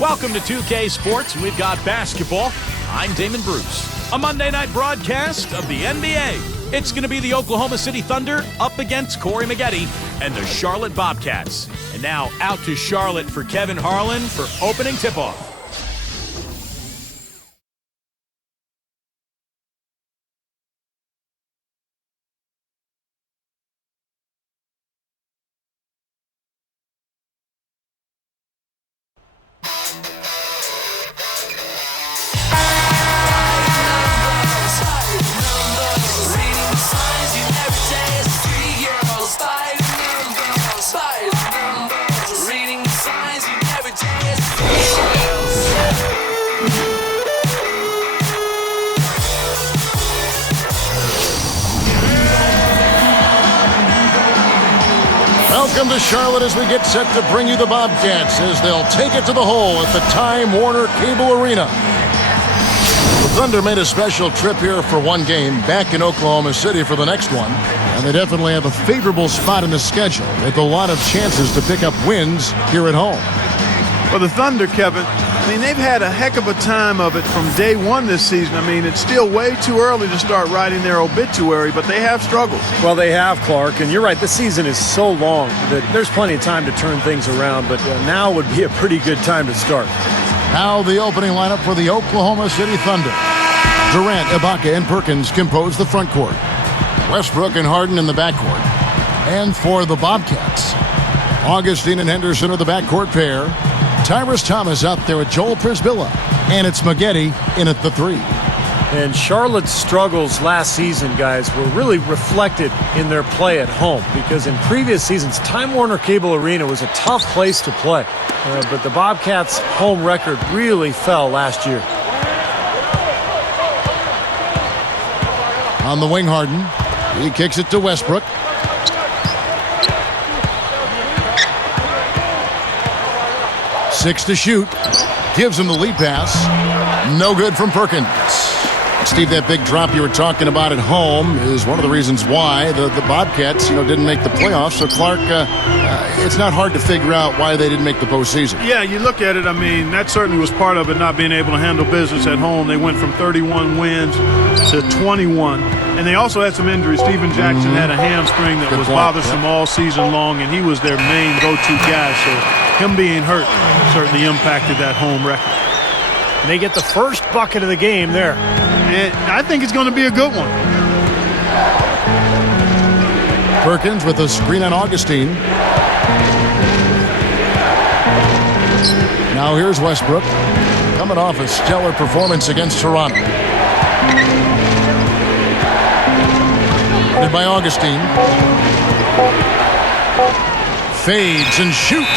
Welcome to 2K Sports. We've got basketball. I'm Damon Bruce. A Monday night broadcast of the NBA. It's going to be the Oklahoma City Thunder up against Corey Maggette and the Charlotte Bobcats. And now out to Charlotte for Kevin Harlan for opening tip-off. Welcome to Charlotte as we get set to bring you the Bobcats as they'll take it to the hole at the Time Warner Cable Arena. The Thunder made a special trip here for one game, back in Oklahoma City for the next one. And they definitely have a favorable spot in the schedule with a lot of chances to pick up wins here at home. For the Thunder, Kevin, they've had a heck of a time of it from day one this season. It's still way too early to start writing their obituary, but they have struggled. Well, they have, Clark, and you're right. This season is so long that there's plenty of time to turn things around, but now would be a pretty good time to start. Now the opening lineup for the Oklahoma City Thunder. Durant, Ibaka, and Perkins compose the front court. Westbrook and Harden in the backcourt. And for the Bobcats, Augustine and Henderson are the backcourt pair. Tyrus Thomas out there with Joel Prisbilla. And it's Maggette in at the 3. And Charlotte's struggles last season, guys, were really reflected in their play at home because in previous seasons, Time Warner Cable Arena was a tough place to play. But the Bobcats' home record really fell last year. On the wing, Harden. He kicks it to Westbrook. Six to shoot. Gives him the lead pass. No good from Perkins. Steve, that big drop you were talking about at home is one of the reasons why the Bobcats, didn't make the playoffs. So, Clark, it's not hard to figure out why they didn't make the postseason. Yeah, you look at it, that certainly was part of it, not being able to handle business at home. They went from 31 wins to 21. And they also had some injuries. Steven Jackson had a hamstring that was bothersome all season long, and he was their main go-to guy. So him being hurt certainly impacted that home record. And they get the first bucket of the game there. And I think it's going to be a good one. Perkins with a screen on Augustine. Now here's Westbrook, coming off a stellar performance against Toronto. Guarded by Augustine. Fades and shoots.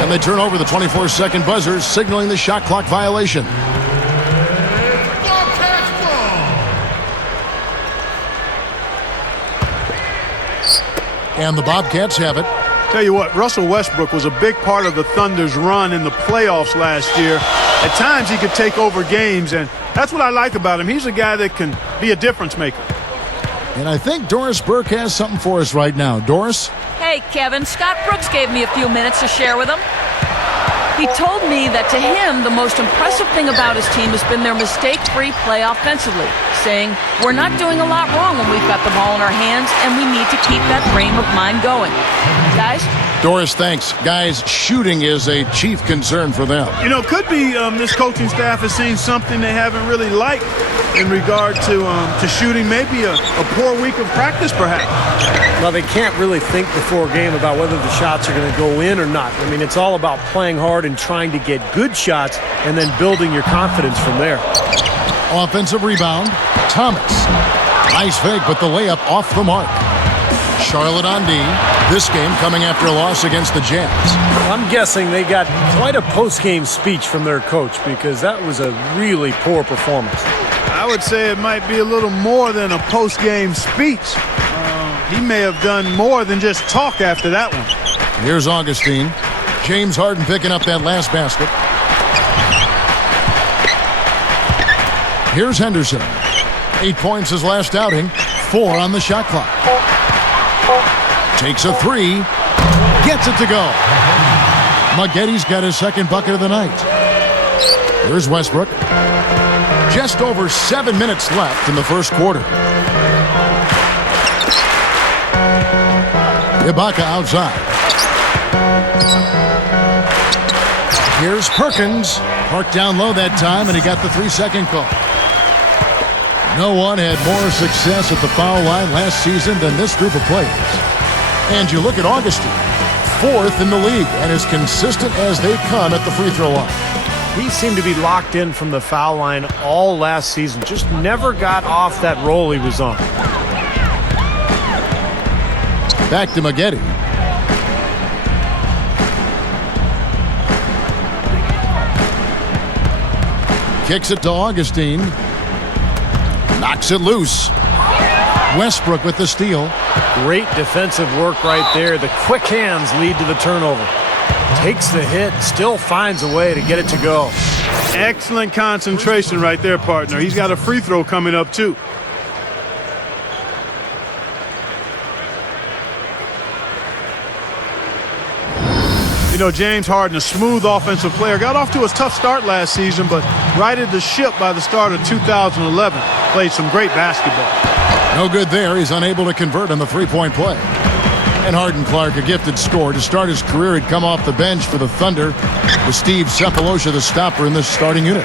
And they turn over the 24-second buzzer, signaling the shot clock violation. And the Bobcats have it. Tell you what, Russell Westbrook was a big part of the Thunder's run in the playoffs last year. At times he could take over games, and that's what I like about him. He's a guy that can be a difference maker. And I think Doris Burke has something for us right now. Doris? Hey, Kevin. Scott Brooks gave me a few minutes to share with him. He told me that to him, the most impressive thing about his team has been their mistake-free play offensively, saying, we're not doing a lot wrong when we've got the ball in our hands, and we need to keep that frame of mind going. Guys? Doris, thanks. Guys, shooting is a chief concern for them. Could be this coaching staff has seen something they haven't really liked in regard to shooting. Maybe a poor week of practice, perhaps. Well, they can't really think before a game about whether the shots are going to go in or not. It's all about playing hard and trying to get good shots and then building your confidence from there. Offensive rebound, Thomas. Nice fake, but the layup off the mark. Charlotte on D. This game coming after a loss against the Jazz. I'm guessing they got quite a post-game speech from their coach because that was a really poor performance. I would say it might be a little more than a post-game speech. He may have done more than just talk after that one. Here's Augustine. James Harden picking up that last basket. Here's Henderson. 8 points his last outing. 4 on the shot clock. Takes a 3. Gets it to go. Maggetti's got his second bucket of the night. Here's Westbrook. Just over 7 minutes left in the first quarter. Ibaka outside. Here's Perkins. Parked down low that time, and he got the 3-second call. No one had more success at the foul line last season than this group of players. And you look at Augustine, 4th in the league, and as consistent as they come at the free throw line. He seemed to be locked in from the foul line all last season. Just never got off that roll he was on. Back to Maggetti. Kicks it to Augustine. Knocks it loose. Westbrook with the steal. Great defensive work right there. The quick hands lead to the turnover. Takes the hit, still finds a way to get it to go. Excellent concentration right there, partner. He's got a free throw coming up, too. You know, James Harden, a smooth offensive player, got off to a tough start last season, but righted the ship by the start of 2011. Played some great basketball. No good there. He's unable to convert on the three-point play. And Harden Clark, a gifted scorer. To start his career, he'd come off the bench for the Thunder with Steve Cephalosha, the stopper in this starting unit.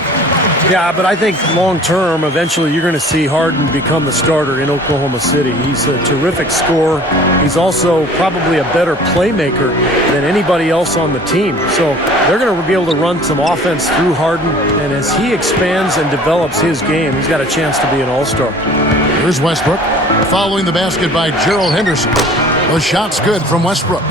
Yeah, but I think long-term, eventually you're going to see Harden become the starter in Oklahoma City. He's a terrific scorer. He's also probably a better playmaker than anybody else on the team. So they're going to be able to run some offense through Harden. And as he expands and develops his game, he's got a chance to be an all-star. Here's Westbrook, following the basket by Gerald Henderson. The shot's good from Westbrook.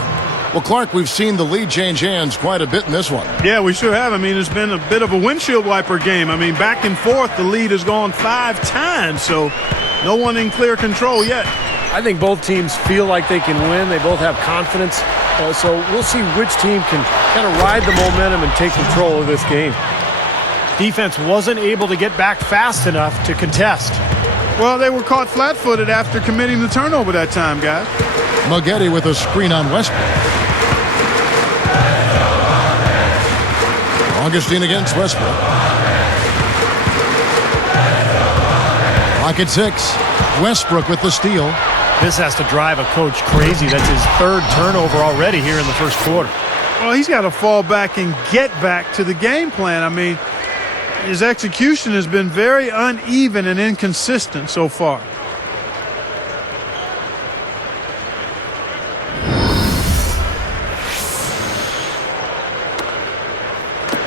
Well, Clark, we've seen the lead change hands quite a bit in this one. Yeah, we sure have. I mean, it's been a bit of a windshield wiper game. I mean, back and forth, the lead has gone 5 times, so no one in clear control yet. I think both teams feel like they can win. They both have confidence. So we'll see which team can kind of ride the momentum and take control of this game. Defense wasn't able to get back fast enough to contest. Well, they were caught flat-footed after committing the turnover that time, guys. Maggetti with a screen on Westbrook. Augustine against Westbrook. Clock at 6. Westbrook with the steal. This has to drive a coach crazy. That's his 3rd turnover already here in the first quarter. Well, he's got to fall back and get back to the game plan. I mean, his execution has been very uneven and inconsistent so far.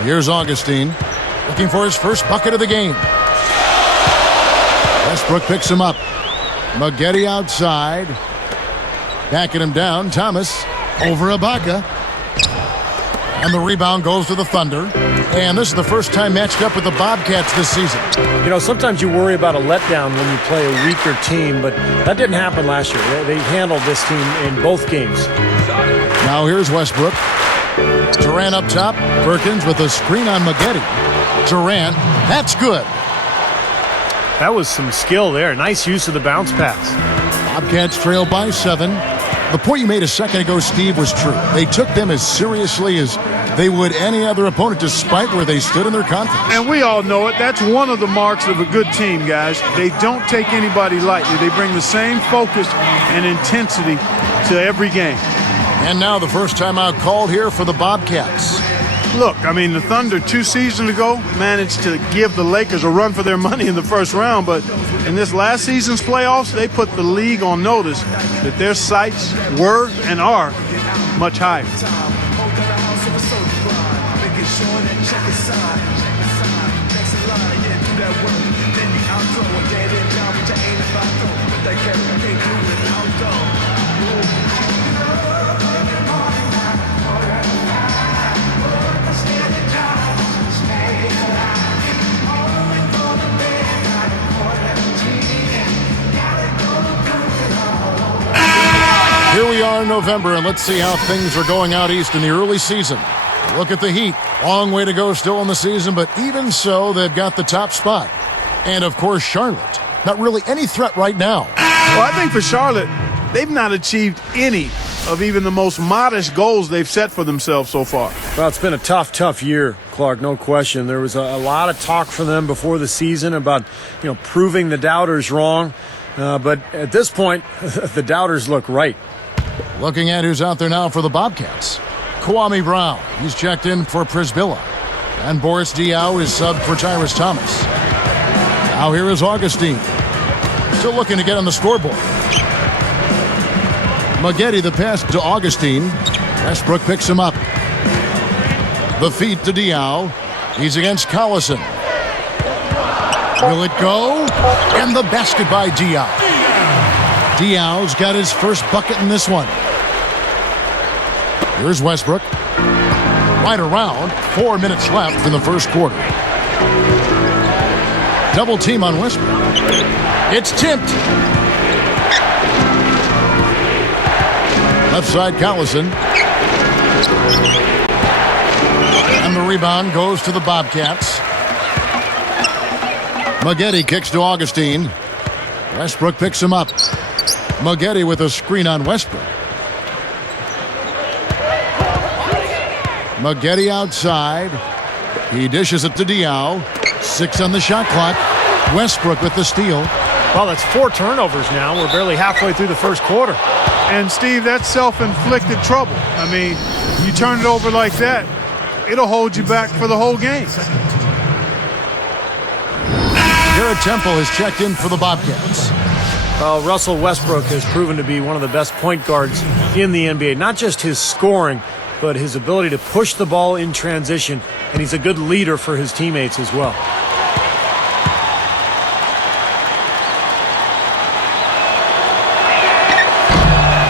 Here's Augustine, looking for his first bucket of the game. Westbrook picks him up. Maggetti outside. Backing him down, Thomas over Ibaka. And the rebound goes to the Thunder. And this is the first time matched up with the Bobcats this season. You know, sometimes you worry about a letdown when you play a weaker team, but that didn't happen last year. They handled this team in both games. Now here's Westbrook. Durant up top. Perkins with a screen on Maggetti. Durant, that's good. That was some skill there. Nice use of the bounce pass. Bobcats trail by 7. The point you made a second ago, Steve, was true. They took them as seriously as they would any other opponent, despite where they stood in their confidence. And we all know it. That's one of the marks of a good team, guys. They don't take anybody lightly. They bring the same focus and intensity to every game. And now the first timeout called here for the Bobcats. Look, I mean, the Thunder 2 seasons ago managed to give the Lakers a run for their money in the first round, but in this last season's playoffs, they put the league on notice that their sights were and are much higher. Here we are in November, and let's see how things are going out east in the early season. Look at the Heat. Long way to go still in the season, but even so, they've got the top spot. And, of course, Charlotte. Not really any threat right now. Well, I think for Charlotte, they've not achieved any of even the most modest goals they've set for themselves so far. Well, it's been a tough year, Clark, no question. There was a lot of talk for them before the season about, proving the doubters wrong. But at this point, the doubters look right. Looking at who's out there now for the Bobcats. Kwame Brown, he's checked in for Prisbilla. And Boris Diaw is subbed for Tyrus Thomas. Now here is Augustine. Still looking to get on the scoreboard. Maggette the pass to Augustine. Westbrook picks him up. The feed to Diaw. He's against Collison. Will it go? And the basket by Diaw. Diaw's got his first bucket in this one. Here's Westbrook. Right around. 4 minutes left in the first quarter. Double team on Westbrook. It's tipped. Left side, Collison. And the rebound goes to the Bobcats. Maggette kicks to Augustine. Westbrook picks him up. Maggette with a screen on Westbrook. Maggette outside. He dishes it to Diaw. 6 on the shot clock. Westbrook with the steal. Well, that's 4 turnovers now. We're barely halfway through the first quarter. And, Steve, that's self-inflicted trouble. I mean, you turn it over like that, it'll hold you back for the whole game. Garrett Temple has checked in for the Bobcats. Well, Russell Westbrook has proven to be one of the best point guards in the NBA. Not just his scoring, but his ability to push the ball in transition, and he's a good leader for his teammates as well.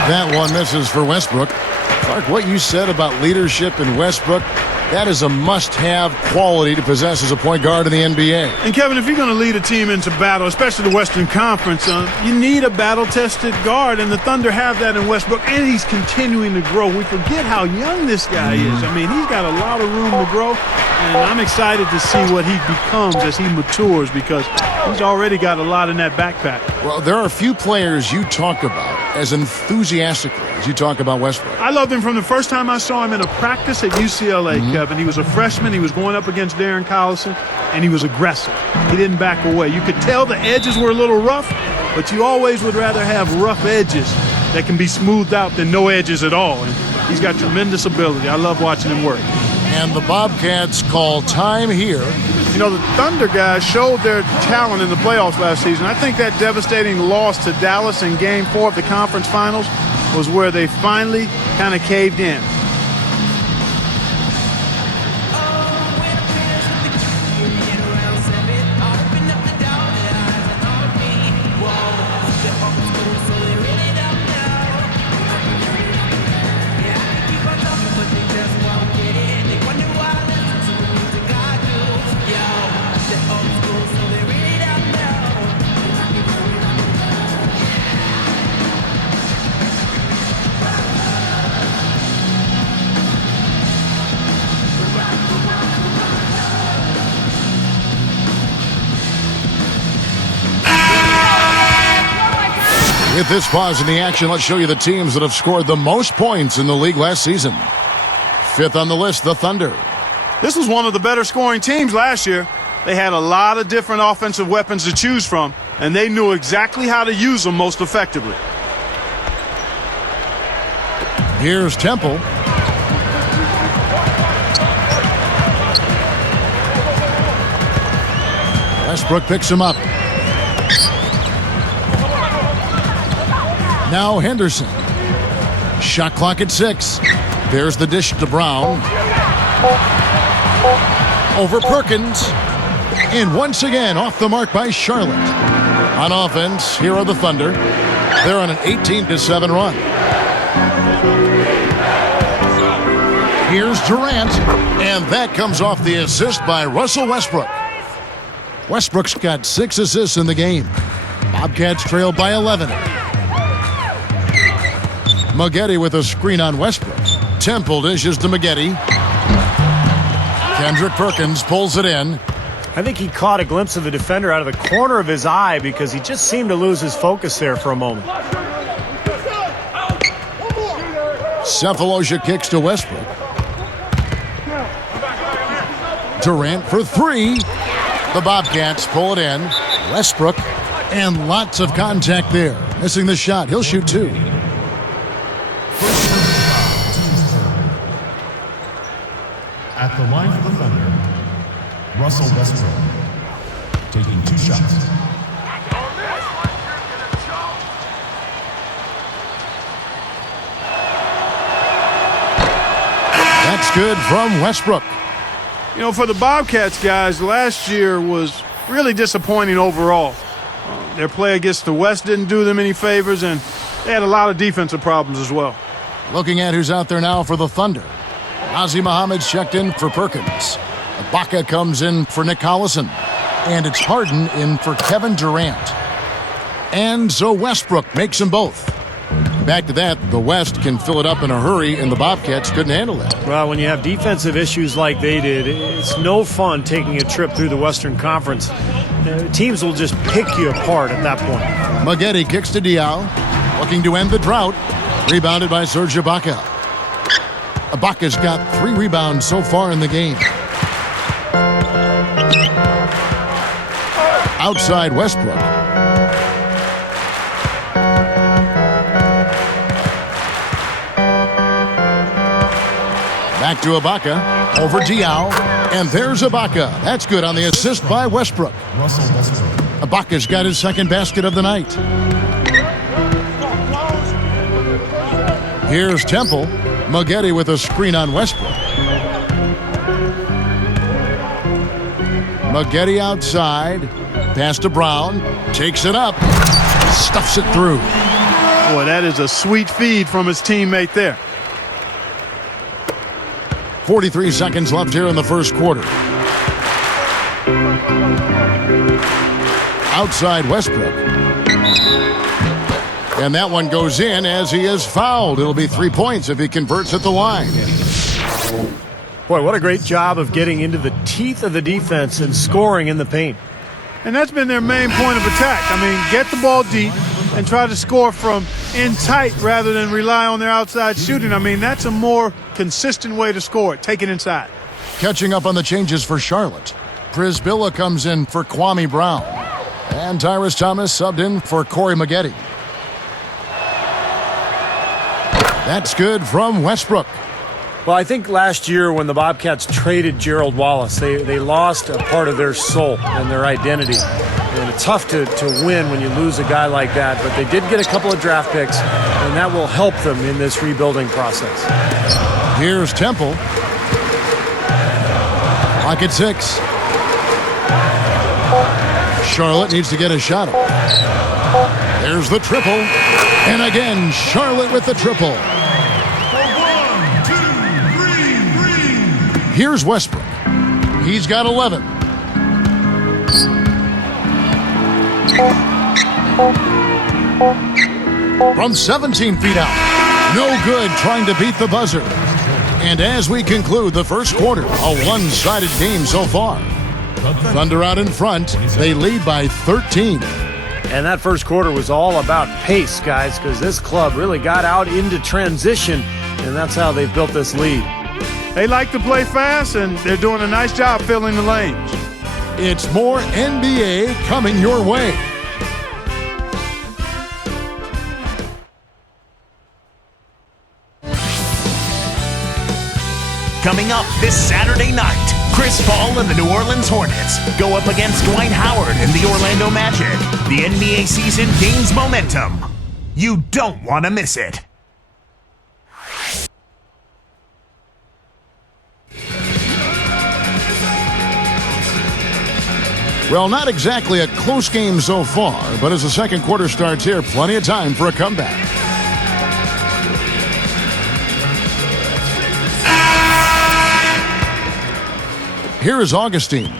That one misses for Westbrook. Clark, what you said about leadership in Westbrook, that is a must-have quality to possess as a point guard in the NBA. And, Kevin, if you're going to lead a team into battle, especially the Western Conference, you need a battle-tested guard, and the Thunder have that in Westbrook, and he's continuing to grow. We forget how young this guy is. I mean, he's got a lot of room to grow, and I'm excited to see what he becomes as he matures because he's already got a lot in that backpack. Well, there are a few players you talk about as enthusiastically as you talk about Westbrook. I loved him from the first time I saw him in a practice at UCLA, Kevin. He was a freshman. He was going up against Darren Collison, and he was aggressive. He didn't back away. You could tell the edges were a little rough, but you always would rather have rough edges that can be smoothed out than no edges at all. And he's got tremendous ability. I love watching him work. And the Bobcats call time here. You know, the Thunder guys showed their talent in the playoffs last season. I think that devastating loss to Dallas in Game 4 of the conference finals was where they finally kind of caved in. With this pause in the action, let's show you the teams that have scored the most points in the league last season. 5th on the list, the Thunder. This was one of the better scoring teams last year. They had a lot of different offensive weapons to choose from, and they knew exactly how to use them most effectively. Here's Temple. Westbrook picks him up. Now Henderson. Shot clock at 6. There's the dish to Brown. Over Perkins. And once again, off the mark by Charlotte. On offense, here are the Thunder. They're on an 18-7 run. Here's Durant. And that comes off the assist by Russell Westbrook. Westbrook's got 6 assists in the game. Bobcats trail by 11. Maggette with a screen on Westbrook. Temple dishes to Maggette. Kendrick Perkins pulls it in. I think he caught a glimpse of the defender out of the corner of his eye because he just seemed to lose his focus there for a moment. Cephalosha kicks to Westbrook. Durant for three. The Bobcats pull it in. Westbrook, and lots of contact there. Missing the shot. He'll shoot two. At the line for the Thunder, Russell Westbrook, taking 2 shots. That's good from Westbrook. You know, for the Bobcats, guys, last year was really disappointing overall. Their play against the West didn't do them any favors, and they had a lot of defensive problems as well. Looking at who's out there now for the Thunder. Nazi Muhammad's checked in for Perkins. Ibaka comes in for Nick Collison. And it's Harden in for Kevin Durant. And so Westbrook makes them both. Back to that, the West can fill it up in a hurry, and the Bobcats couldn't handle that. Well, when you have defensive issues like they did, it's no fun taking a trip through the Western Conference. Teams will just pick you apart at that point. Maggette kicks to Diaw, looking to end the drought. Rebounded by Serge Ibaka. Ibaka's got 3 rebounds so far in the game. Outside Westbrook. Back to Ibaka, over Diaw, and there's Ibaka. That's good on the assist by Westbrook. Russell Westbrook. Ibaka's got his second basket of the night. Here's Temple. Maggette with a screen on Westbrook. Maggette outside. Pass to Brown. Takes it up. Stuffs it through. Boy, that is a sweet feed from his teammate there. 43 seconds left here in the first quarter. Outside Westbrook. And that one goes in as he is fouled. It'll be 3 points if he converts at the line. Boy, what a great job of getting into the teeth of the defense and scoring in the paint. And that's been their main point of attack. I mean, get the ball deep and try to score from in tight rather than rely on their outside shooting. I mean, that's a more consistent way to score it. Take it inside. Catching up on the changes for Charlotte. Prisbilla comes in for Kwame Brown. And Tyrus Thomas subbed in for Corey Maggette. That's good from Westbrook. Well, I think last year when the Bobcats traded Gerald Wallace, they lost a part of their soul and their identity. And it's tough to win when you lose a guy like that, but they did get a couple of draft picks, and that will help them in this rebuilding process. Here's Temple. Clock at 6. Charlotte needs to get a shot up. There's the triple. And again, Charlotte with the triple. Here's Westbrook. He's got 11. From 17 feet out. No good trying to beat the buzzer. And as we conclude the first quarter, a one-sided game so far. Thunder out in front. They lead by 13. And that first quarter was all about pace, guys, because this club really got out into transition, and that's how they've built this lead. They like to play fast, and they're doing a nice job filling the lanes. It's more NBA coming your way. Coming up this Saturday night, Chris Paul and the New Orleans Hornets go up against Dwight Howard and the Orlando Magic. The NBA season gains momentum. You don't want to miss it. Well, not exactly a close game so far, but as the second quarter starts here, plenty of time for a comeback. Here is Augustine,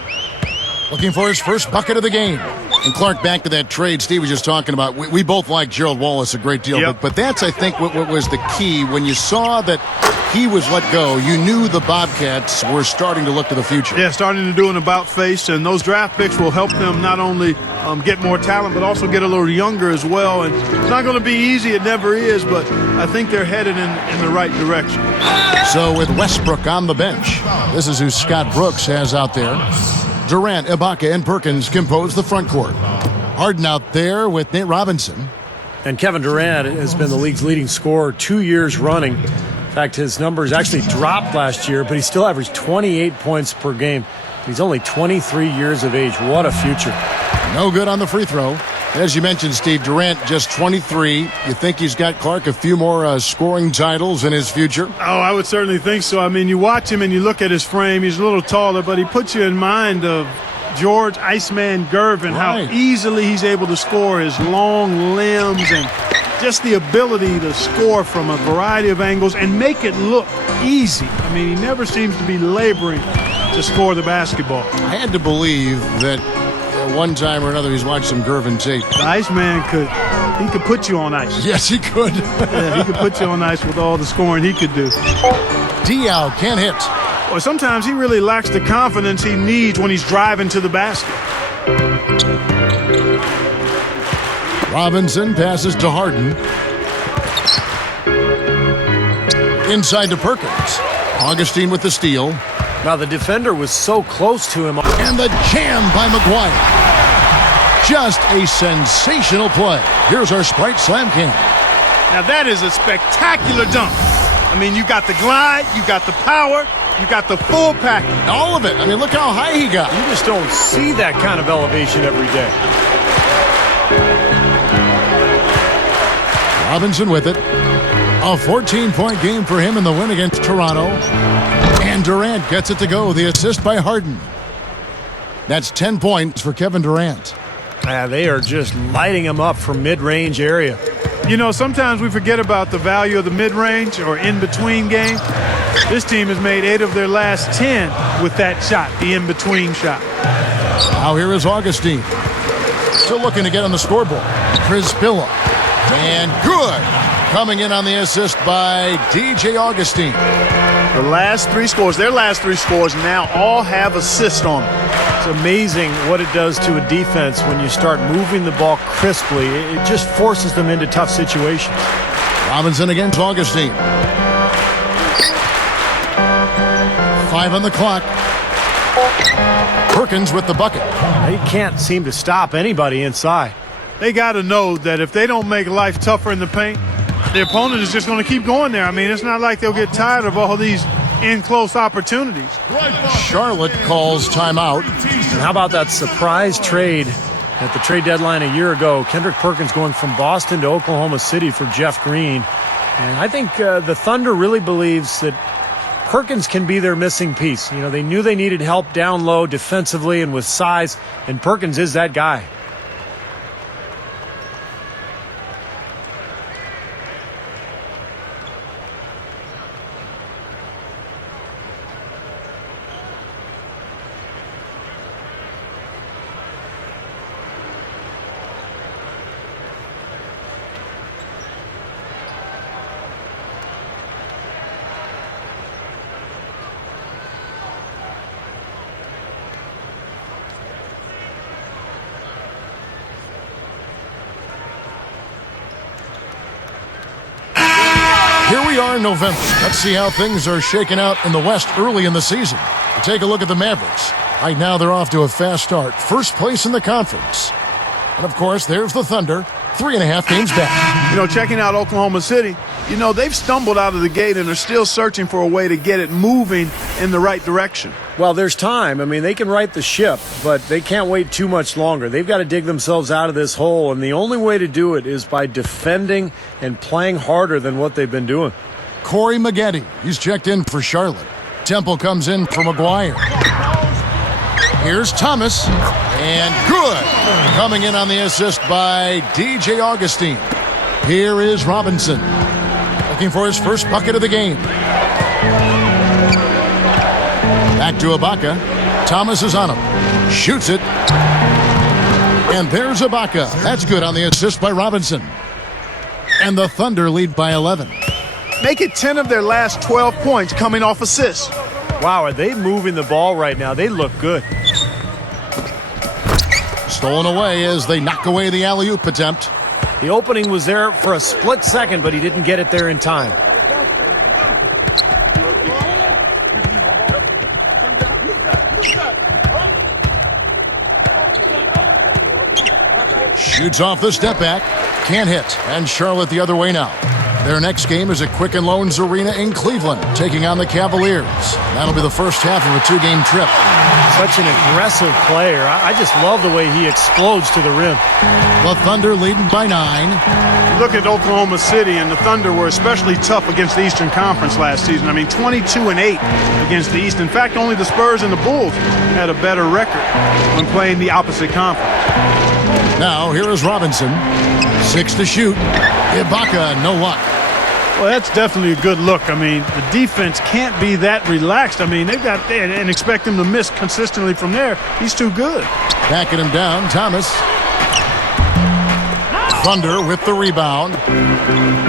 looking for his first bucket of the game. And Clark, back to that trade Steve was just talking about. We both like Gerald Wallace a great deal, Yep. but that's, I think, what was the key. When you saw that he was let go, you knew the Bobcats were starting to look to the future. Yeah, starting to do an about face, and those draft picks will help them not only get more talent, but also get a little younger as well. And it's not going to be easy. It never is, but I think they're headed in the right direction. So with Westbrook on the bench, this is who Scott Brooks has out there. Durant, Ibaka, and Perkins compose the front court. Harden out there with Nate Robinson. And Kevin Durant has been the league's leading scorer 2 years running. In fact, his numbers actually dropped last year, but he still averaged 28 points per game. He's only 23 years of age. What a future. No good on the free throw. As you mentioned, Steve, Durant just 23. You think he's got, Clark, a few more scoring titles in his future? Oh, I would certainly think so. I mean, you watch him and you look at his frame. He's a little taller, but he puts you in mind of George Iceman Gervin, Right. how easily he's able to score, his long limbs and just the ability to score from a variety of angles and make it look easy. I mean, he never seems to be laboring to score the basketball. I had to believe that one time or another he's watched some Gervin tape. The Iceman could put you on ice. Yes, he could. Yeah, he could put you on ice with all the scoring he could do. Diaw can't hit. Or sometimes he really lacks the confidence he needs when he's driving to the basket. Robinson passes to Harden. Inside to Perkins. Augustine with the steal. Now, the defender was so close to him. And the jam by McGuire. Just a sensational play. Here's our Sprite Slam Cam. Now that is a spectacular dunk. I mean, you got the glide, you got the power, you got the full package. All of it. I mean, look how high he got. You just don't see that kind of elevation every day. Robinson with it. A 14-point game for him in the win against Toronto. And Durant gets it to go. The assist by Harden. That's 10 points for Kevin Durant. They are just lighting him up from mid-range area. You know, sometimes we forget about the value of the mid-range or in-between game. This team has made 8 of their last 10 with that shot, the in-between shot. Now here is Augustine. Still looking to get on the scoreboard. Chris Billa. And good. Coming in on the assist by DJ Augustine. The last 3 scores, their last 3 scores now all have assists on them. It's amazing what it does to a defense when you start moving the ball crisply. It just forces them into tough situations. Robinson against Augustine. 5 on the clock. Perkins with the bucket. They can't seem to stop anybody inside. They got to know that if they don't make life tougher in the paint, the opponent is just going to keep going there. I mean, it's not like they'll get tired of all these in-close opportunities. Charlotte calls timeout. And how about that surprise trade at the trade deadline a year ago? Kendrick Perkins going from Boston to Oklahoma City for Jeff Green. And I think the Thunder really believes that Perkins can be their missing piece. You know, they knew they needed help down low defensively and with size, and Perkins is that guy. Here we are in November. Let's see how things are shaking out in the West early in the season. Take a look at the Mavericks. Right now, they're off to a fast start. First place in the conference. And, of course, there's the Thunder, 3.5 games back. You know, checking out Oklahoma City, you know, they've stumbled out of the gate and are still searching for a way to get it moving in the right direction. Well, there's time. I mean, they can right the ship, but they can't wait too much longer. They've got to dig themselves out of this hole, and the only way to do it is by defending and playing harder than what they've been doing. Corey Maggette, he's checked in for Charlotte. Temple comes in for McGuire. Here's Thomas, and good. Coming in on the assist by DJ Augustine. Here is Robinson, looking for his first bucket of the game. Back to Ibaka. Thomas is on him. Shoots it. And there's Ibaka. That's good on the assist by Robinson. And the Thunder lead by 11. Make it 10 of their last 12 points coming off assists. Wow, are they moving the ball right now? They look good. Stolen away as they knock away the alley-oop attempt. The opening was there for a split second, but he didn't get it there in time. Shoots off the step back. Can't hit. And Charlotte the other way now. Their next game is at Quicken Loans Arena in Cleveland, taking on the Cavaliers. That'll be the first half of a 2-game trip. Such an aggressive player. I just love the way he explodes to the rim. The Thunder leading by 9. Look at Oklahoma City, and the Thunder were especially tough against the Eastern Conference last season. I mean, 22-8 against the East. In fact, only the Spurs and the Bulls had a better record when playing the opposite conference. Now, here is Robinson. 6 to shoot. Ibaka, no luck. Well, that's definitely a good look. I mean, the defense can't be that relaxed. I mean, they've got there and expect him to miss consistently from there. He's too good. Backing him down, Thomas. Thunder with the rebound.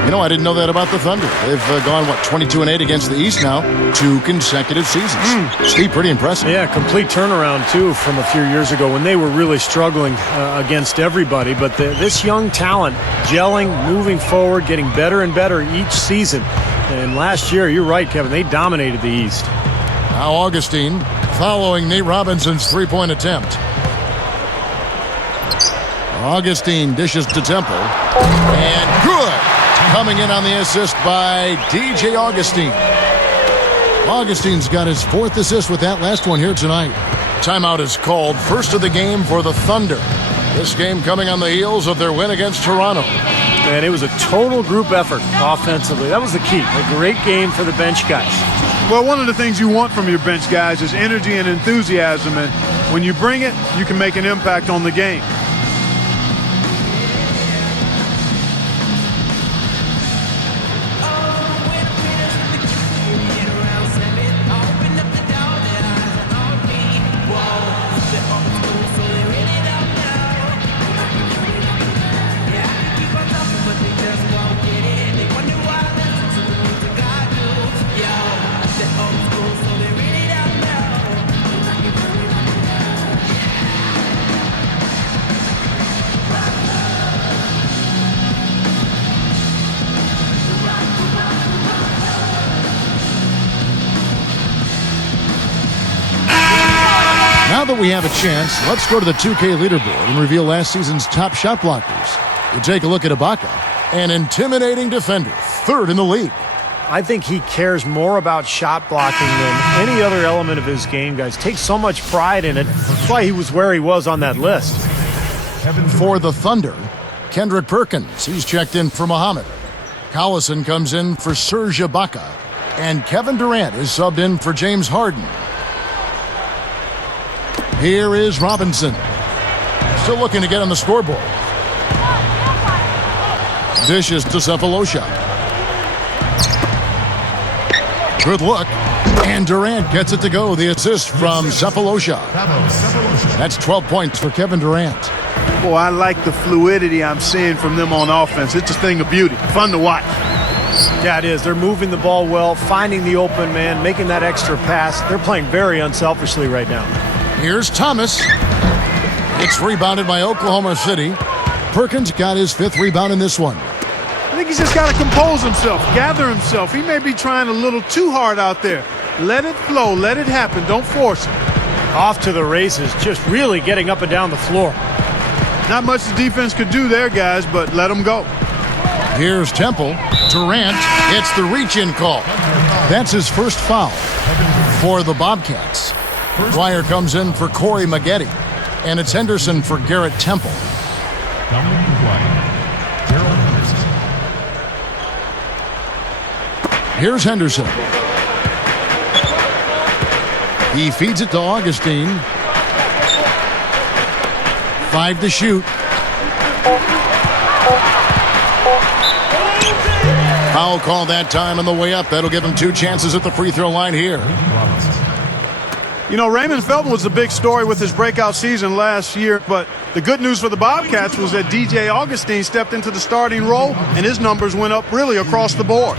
You know, I didn't know that about the Thunder. They've gone, 22-8 against the East now. 2 consecutive seasons. Steve, pretty impressive. Yeah, complete turnaround, too, from a few years ago when they were really struggling against everybody. But this young talent gelling, moving forward, getting better and better each season. And last year, you're right, Kevin, they dominated the East. Now Augustine following Nate Robinson's three-point attempt. Augustine dishes to Temple. And good! Coming in on the assist by DJ Augustine. Augustine's got his 4th assist with that last one here tonight. Timeout is called. First of the game for the Thunder. This game coming on the heels of their win against Toronto. And it was a total group effort offensively. That was the key. A great game for the bench guys. Well, one of the things you want from your bench guys is energy and enthusiasm. And when you bring it, you can make an impact on the game. Now that we have a chance, let's go to the 2K leaderboard and reveal last season's top shot blockers. You take a look at Ibaka, an intimidating defender, 3rd in the league. I think he cares more about shot blocking than any other element of his game, guys. Takes so much pride in it. That's why he was where he was on that list. For the Thunder, Kendrick Perkins. He's checked in for Muhammad. Collison comes in for Serge Ibaka. And Kevin Durant is subbed in for James Harden. Here is Robinson. Still looking to get on the scoreboard. Dishes to Cephalosha. Good look. And Durant gets it to go. The assist from Cephalosha. That's 12 points for Kevin Durant. Boy, I like the fluidity I'm seeing from them on offense. It's a thing of beauty. Fun to watch. Yeah, it is. They're moving the ball well, finding the open man, making that extra pass. They're playing very unselfishly right now. Here's Thomas. It's rebounded by Oklahoma City. Perkins got his 5th rebound in this one. I think he's just got to compose himself, gather himself. He may be trying a little too hard out there. Let it flow. Let it happen. Don't force it. Off to the races, just really getting up and down the floor. Not much the defense could do there, guys, but let them go. Here's Temple. Durant hits the reach-in call. That's his first foul for the Bobcats. Dwyer comes in for Corey Maggette, and it's Henderson for Garrett Temple. Here's Henderson. He feeds it to Augustine. 5 to shoot. Foul call that time on the way up. That'll give him 2 chances at the free throw line here. You know, Raymond Felton was the big story with his breakout season last year, but the good news for the Bobcats was that DJ Augustine stepped into the starting role, and his numbers went up really across the board.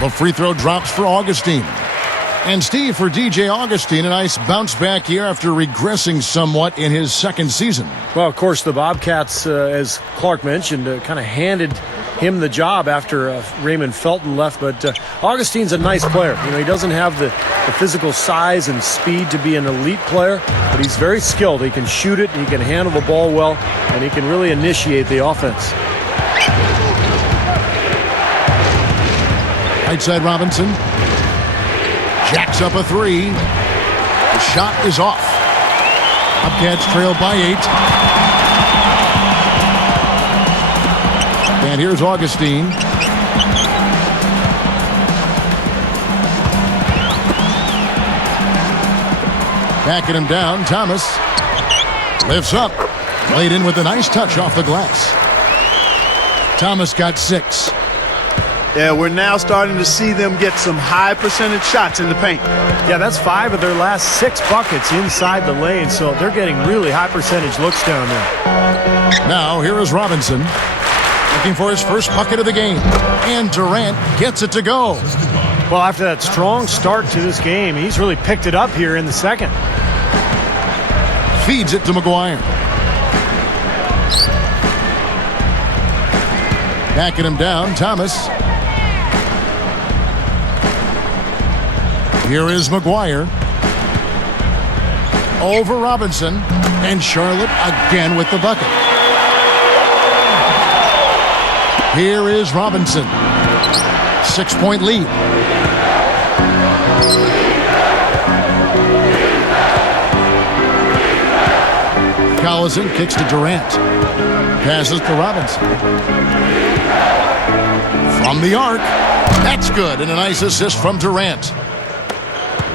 The free throw drops for Augustine. And Steve, for DJ Augustine, a nice bounce back here after regressing somewhat in his second season. Well, of course, the Bobcats, as Clark mentioned, kind of handed him the job after Raymond Felton left. But Augustine's a nice player. You know, he doesn't have the physical size and speed to be an elite player, but he's very skilled. He can shoot it, he can handle the ball well, and he can really initiate the offense. Right side Robinson. Jacks up a three. The shot is off. Bobcats trail by 8. And here's Augustine. Backing him down, Thomas. Lifts up. Laid in with a nice touch off the glass. Thomas got 6. Yeah, we're now starting to see them get some high percentage shots in the paint. Yeah, that's 5 of their last 6 buckets inside the lane, so they're getting really high percentage looks down there. Now, here is Robinson, looking for his first bucket of the game. And Durant gets it to go. Well, after that strong start to this game, he's really picked it up here in the second. Feeds it to McGuire. Backing him down, Thomas. Here is McGuire. Over Robinson. And Charlotte again with the bucket. Here is Robinson. 6-point lead. Collison kicks to Durant. Passes to Robinson. From the arc. That's good. And a nice assist from Durant.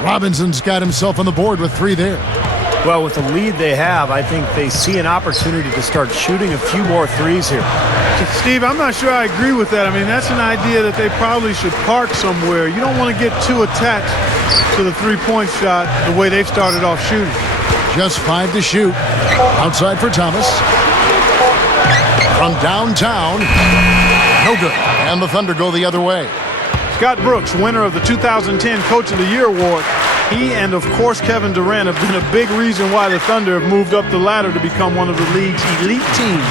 Robinson's got himself on the board with 3 there. Well, with the lead they have, I think they see an opportunity to start shooting a few more threes here. Steve, I'm not sure I agree with that. I mean, that's an idea that they probably should park somewhere. You don't want to get too attached to the three-point shot the way they've started off shooting. Just 5 to shoot. Outside for Thomas. From downtown. No good. And the Thunder go the other way. Scott Brooks, winner of the 2010 Coach of the Year award. He and, of course, Kevin Durant have been a big reason why the Thunder have moved up the ladder to become one of the league's elite teams.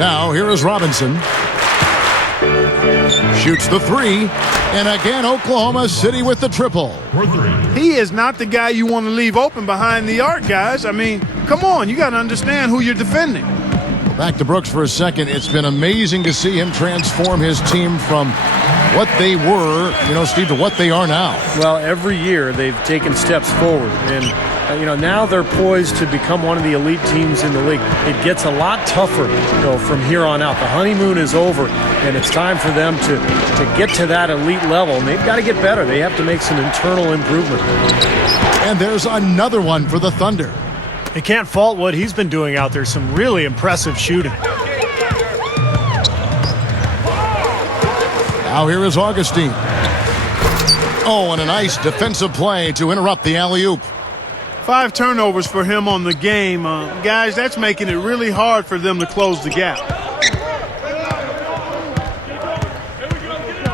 Now, here is Robinson. Shoots the 3. And again, Oklahoma City with the triple. He is not the guy you want to leave open behind the arc, guys. I mean, come on, you got to understand who you're defending. Back to Brooks for a second. It's been amazing to see him transform his team from what they were, Steve, to what they are now. Well, every year they've taken steps forward. And, now they're poised to become one of the elite teams in the league. It gets a lot tougher, from here on out. The honeymoon is over, and it's time for them to get to that elite level. And they've got to get better. They have to make some internal improvement. And there's another one for the Thunder. They can't fault what he's been doing out there. Some really impressive shooting. Now here is Augustine. Oh, and a nice defensive play to interrupt the alley-oop. 5 turnovers for him on the game. Guys, that's making it really hard for them to close the gap.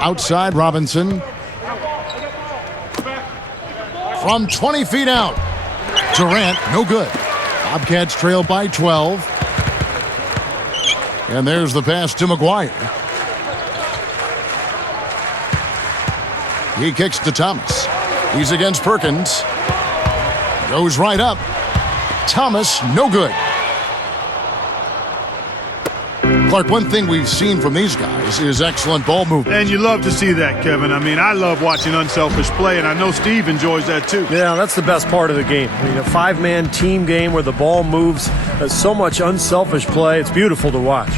Outside Robinson. From 20 feet out. Durant, no good. Bobcats trail by 12. And there's the pass to McGuire. He kicks to Thomas. He's against Perkins. Goes right up. Thomas, no good. Clark, one thing we've seen from these guys is excellent ball movement. And you love to see that, Kevin. I mean, I love watching unselfish play, and I know Steve enjoys that too. Yeah, that's the best part of the game. I mean, a 5-man team game where the ball moves. There's so much unselfish play. It's beautiful to watch.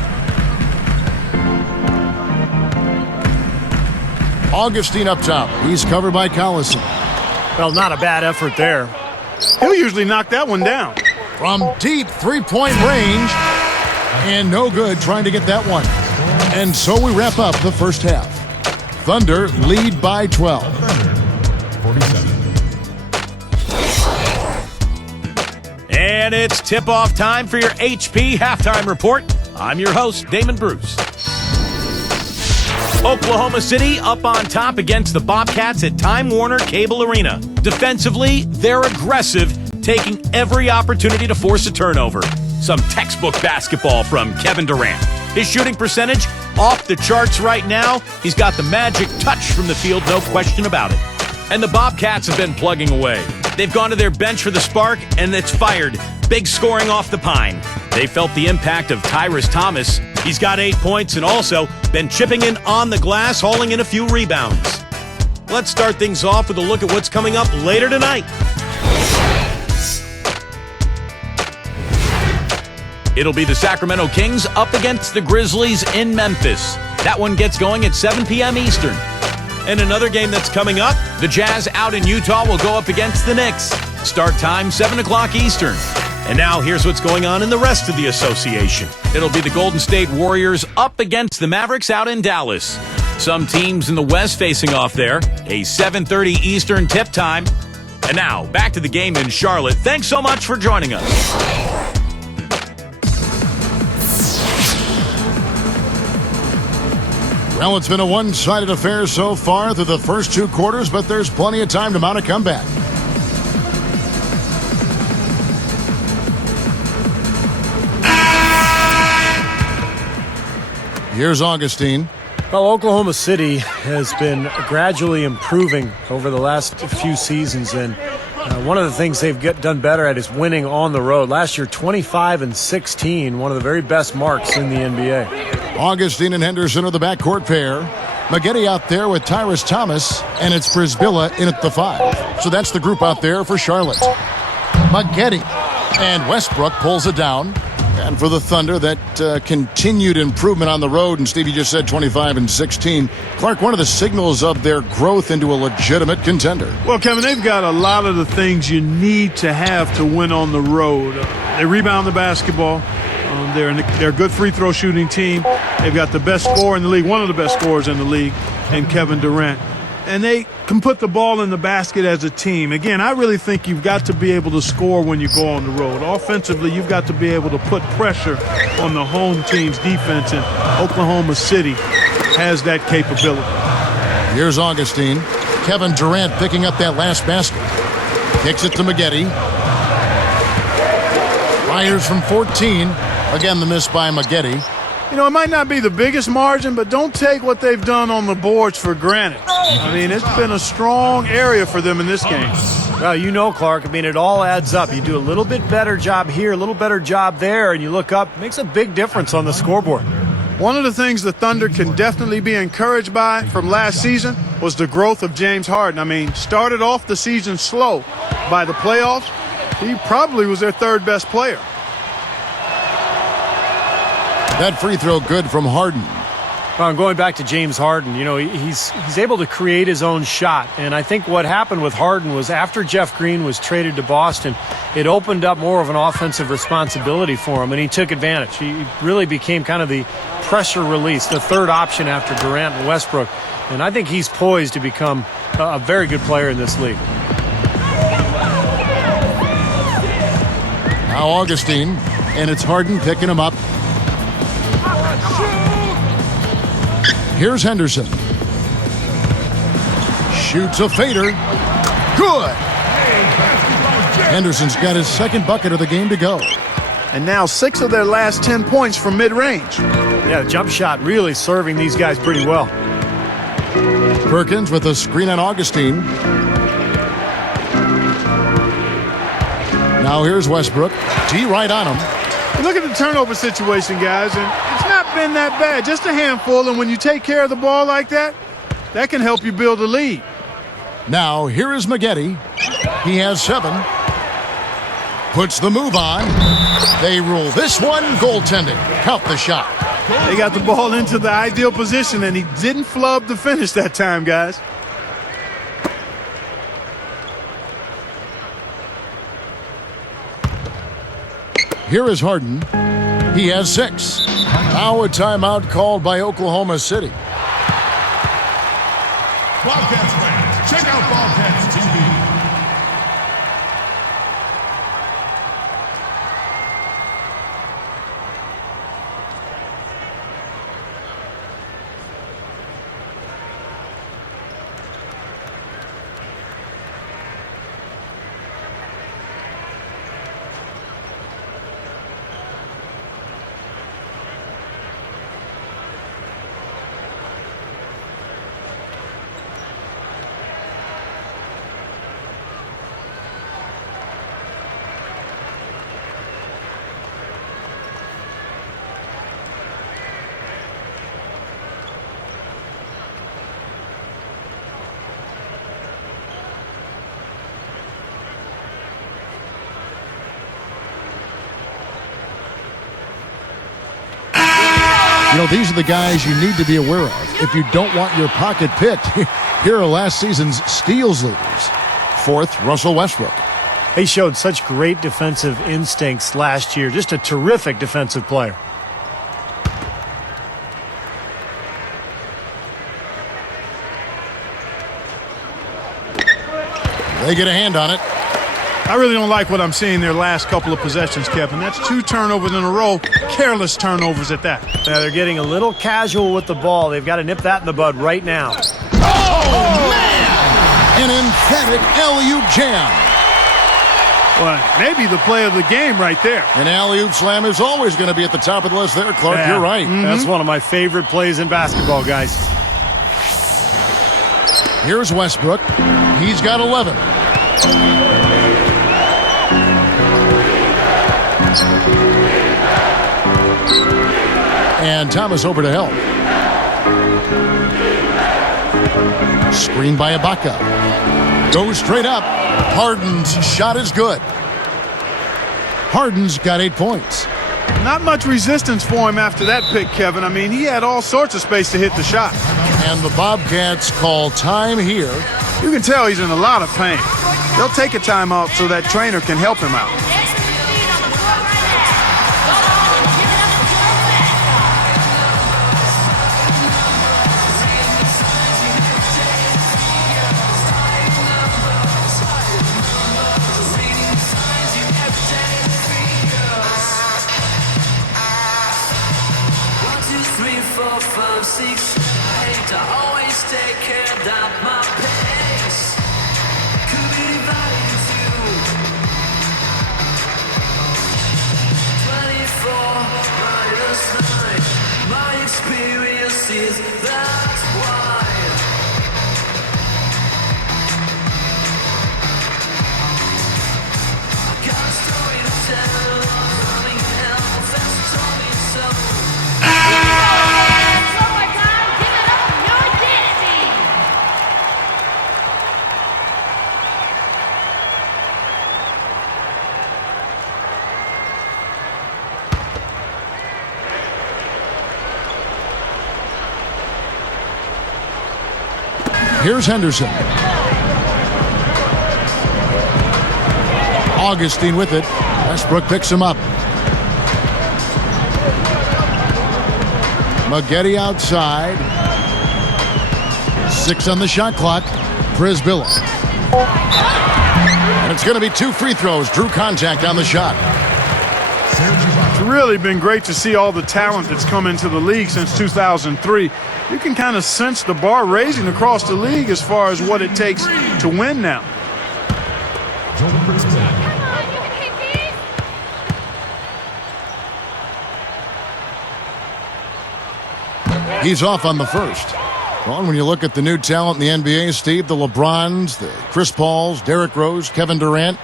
Augustine up top. He's covered by Collison. Well, not a bad effort there. He'll usually knock that one down. From deep 3-point range. And no good trying to get that one. And so we wrap up the first half. Thunder lead by 12. Thunder, 47. And it's tip-off time for your HP Halftime Report. I'm your host, Damon Bruce. Oklahoma City up on top against the Bobcats at Time Warner Cable Arena. Defensively, they're aggressive, taking every opportunity to force a turnover. Some textbook basketball from Kevin Durant. His shooting percentage off the charts right now. He's got the magic touch from the field, no question about it. And the Bobcats have been plugging away. They've gone to their bench for the spark, and it's fired. Big scoring off the pine. They felt the impact of Tyrus Thomas. He's got 8 points and also been chipping in on the glass, hauling in a few rebounds. Let's start things off with a look at what's coming up later tonight. It'll be the Sacramento Kings up against the Grizzlies in Memphis. That one gets going at 7 p.m. Eastern. And another game that's coming up, the Jazz out in Utah will go up against the Knicks. Start time, 7 o'clock Eastern. And now here's what's going on in the rest of the association. It'll be the Golden State Warriors up against the Mavericks out in Dallas. Some teams in the West facing off there. A 7:30 Eastern tip time. And now, back to the game in Charlotte. Thanks so much for joining us. Well, it's been a one-sided affair so far through the first 2 quarters, but there's plenty of time to mount a comeback. Here's Augustine. Well, Oklahoma City has been gradually improving over the last few seasons, and one of the things they've done better at is winning on the road. Last year, 25-16, one of the very best marks in the NBA. Augustine and Henderson are the backcourt pair. Maggette out there with Tyrus Thomas, and it's Brisbilla in at the 5. So that's the group out there for Charlotte. Maggette and Westbrook pulls it down. And for the Thunder, that continued improvement on the road, and Steve, you just said 25-16. Clark, one of the signals of their growth into a legitimate contender. Well, Kevin, they've got a lot of the things you need to have to win on the road. They rebound the basketball. They're a good free throw shooting team. They've got the best scorer in the league, one of the best scorers in the league, and Kevin Durant. And they can put the ball in the basket as a team. Again, I really think you've got to be able to score when you go on the road. Offensively, you've got to be able to put pressure on the home team's defense, and Oklahoma City has that capability. Here's Augustine. Kevin Durant picking up that last basket. Kicks it to Maggette. Fires from 14. Again, the miss by Maggette. You know, it might not be the biggest margin, but don't take what they've done on the boards for granted. I mean, it's been a strong area for them in this game. Well, you know, Clark, I mean, it all adds up. You do a little bit better job here, a little better job there, and you look up, it makes a big difference on the scoreboard. One of the things the Thunder can definitely be encouraged by from last season was the growth of James Harden. I mean, started off the season slow. By the playoffs, he probably was their third best player. That free throw good from Harden. Well, going back to James Harden, you know, he's able to create his own shot. And I think what happened with Harden was after Jeff Green was traded to Boston, it opened up more of an offensive responsibility for him, and he took advantage. He really became kind of the pressure release, the third option after Durant and Westbrook. And I think he's poised to become a very good player in this league. Now Augustine, and it's Harden picking him up. Here's Henderson. Shoots a fader. Good. Henderson's got his second bucket of the game to go. And now 6 of their last 10 points from mid-range. Yeah, the jump shot really serving these guys pretty well. Perkins with a screen on Augustine. Now here's Westbrook. T right on him. Look at the turnover situation, guys, and it's not been that bad. Just a handful, and when you take care of the ball like that, that can help you build a lead. Now here is Maggette. He has 7. Puts the move on. They rule this one goaltending. Count the shot. They got the ball into the ideal position, and he didn't flub the finish that time, guys. Here is Harden. He has 6. Now a timeout called by Oklahoma City. Bobcats fans, check out Bobcats TV. You know, these are the guys you need to be aware of if you don't want your pocket picked. Here are last season's steals leaders. 4th, Russell Westbrook. He showed such great defensive instincts last year. Just a terrific defensive player. They get a hand on it. I really don't like what I'm seeing their last couple of possessions, Kevin. That's 2 turnovers in a row, careless turnovers at that. Now they're getting a little casual with the ball. They've got to nip that in the bud right now. Oh, man! An emphatic alley-oop jam. Well, maybe the play of the game right there. An alley-oop slam is always going to be at the top of the list there, Clark. Yeah. You're right. That's one of my favorite plays in basketball, guys. Here's Westbrook. He's got 11. And Thomas over to help. Screen by Ibaka. Goes straight up. Harden's shot is good. Harden's got 8 points. Not much resistance for him after that pick, Kevin. I mean, he had all sorts of space to hit the shot. And the Bobcats call time here. You can tell he's in a lot of pain. They'll take a timeout so that trainer can help him out. Here's Henderson. Augustine with it. Westbrook picks him up. Maggette outside. 6 on the shot clock. Brisbilla. And it's going to be 2 free throws. Drew contact on the shot. It's really been great to see all the talent that's come into the league since 2003. You can kind of sense the bar raising across the league as far as what it takes to win now. He's off on the first. Well, when you look at the new talent in the NBA, Steve, the LeBrons, the Chris Pauls, Derrick Rose, Kevin Durant,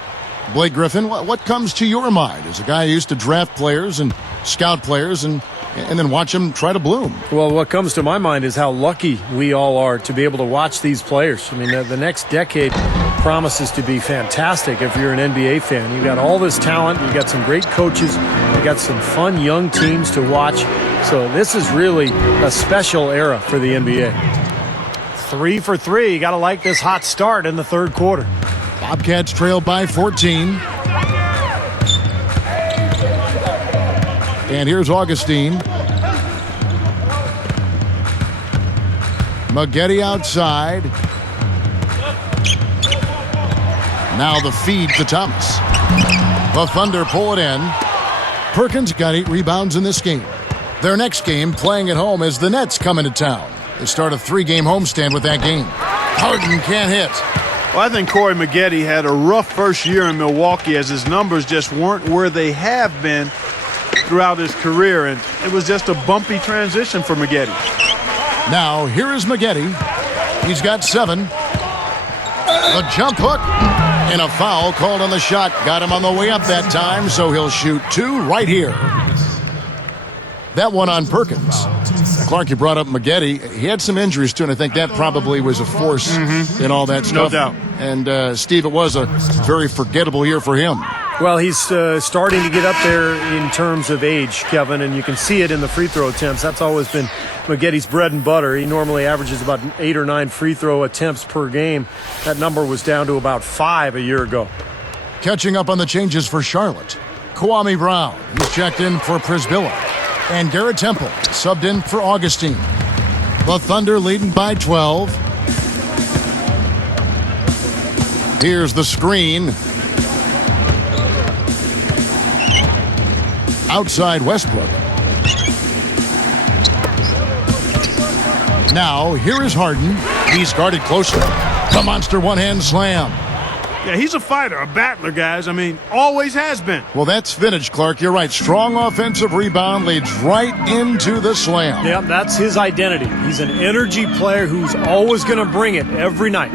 Blake Griffin, what comes to your mind as a guy who used to draft players and scout players and then watch them try to bloom? Well, what comes to my mind is how lucky we all are to be able to watch these players. I mean, the next decade promises to be fantastic if you're an NBA fan. You've got all this talent. You've got some great coaches. You've got some fun young teams to watch. So this is really a special era for the NBA. 3 for 3. You got to like this hot start in the third quarter. Bobcats trail by 14. And here's Augustine. Maggette outside. Now the feed to Thomas. The Thunder pull it in. Perkins got 8 rebounds in this game. Their next game, playing at home, as the Nets come into town. They start a 3-game homestand with that game. Harden can't hit. Well, I think Corey Maggette had a rough first year in Milwaukee as his numbers just weren't where they have been throughout his career, and it was just a bumpy transition for Maggette. Now, here is Maggette. He's got 7. The jump hook, and a foul called on the shot. Got him on the way up that time, so he'll shoot 2 right here. That one on Perkins. Clark, you brought up Maggette. He had some injuries, too, and I think that probably was a force in all that stuff. No doubt. And, Steve, it was a very forgettable year for him. Well, he's starting to get up there in terms of age, Kevin, and you can see it in the free throw attempts. That's always been Magetti's bread and butter. He normally averages about 8 or 9 free throw attempts per game. That number was down to about 5 a year ago. Catching up on the changes for Charlotte. Kwame Brown, he's checked in for Prisbilla. And Garrett Temple subbed in for Augustine. The Thunder leading by 12. Here's the screen. Outside Westbrook. Now, here is Harden. He's guarded closely. The monster one-hand slam. Yeah, he's a fighter, a battler, guys. I mean, always has been. Well, that's vintage, Clark. You're right. Strong offensive rebound leads right into the slam. Yep, that's his identity. He's an energy player who's always going to bring it every night.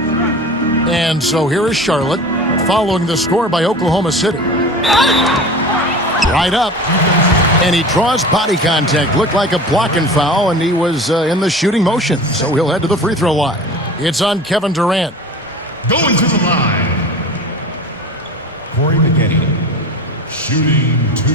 And so here is Charlotte, following the score by Oklahoma City. Right up, and he draws body contact. Looked like a blocking foul, and he was in the shooting motion, so he'll head to the free throw line. It's on Kevin Durant. Going to the line. Corey Maggette, shooting 2.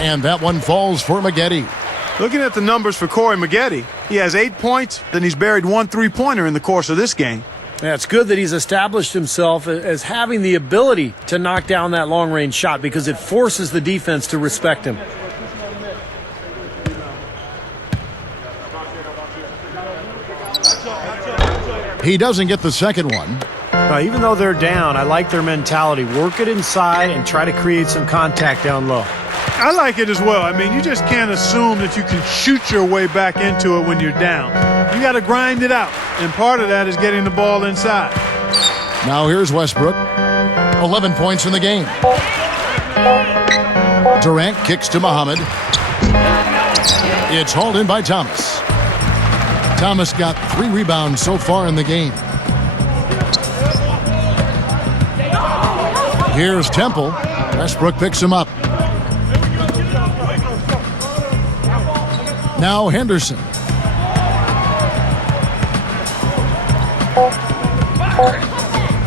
And that one falls for Maggette. Looking at the numbers for Corey Maggette, he has 8 points, then he's buried 1 3-pointer in the course of this game. Yeah, it's good that he's established himself as having the ability to knock down that long-range shot because it forces the defense to respect him. He doesn't get the second one. Even though they're down, I like their mentality. Work it inside and try to create some contact down low. I like it as well. I mean, you just can't assume that you can shoot your way back into it when you're down. You got to grind it out, and part of that is getting the ball inside. Now here's Westbrook. 11 points in the game. Durant kicks to Muhammad. It's hauled in by Thomas. Thomas got 3 rebounds so far in the game. Here's Temple. Westbrook picks him up. Now Henderson.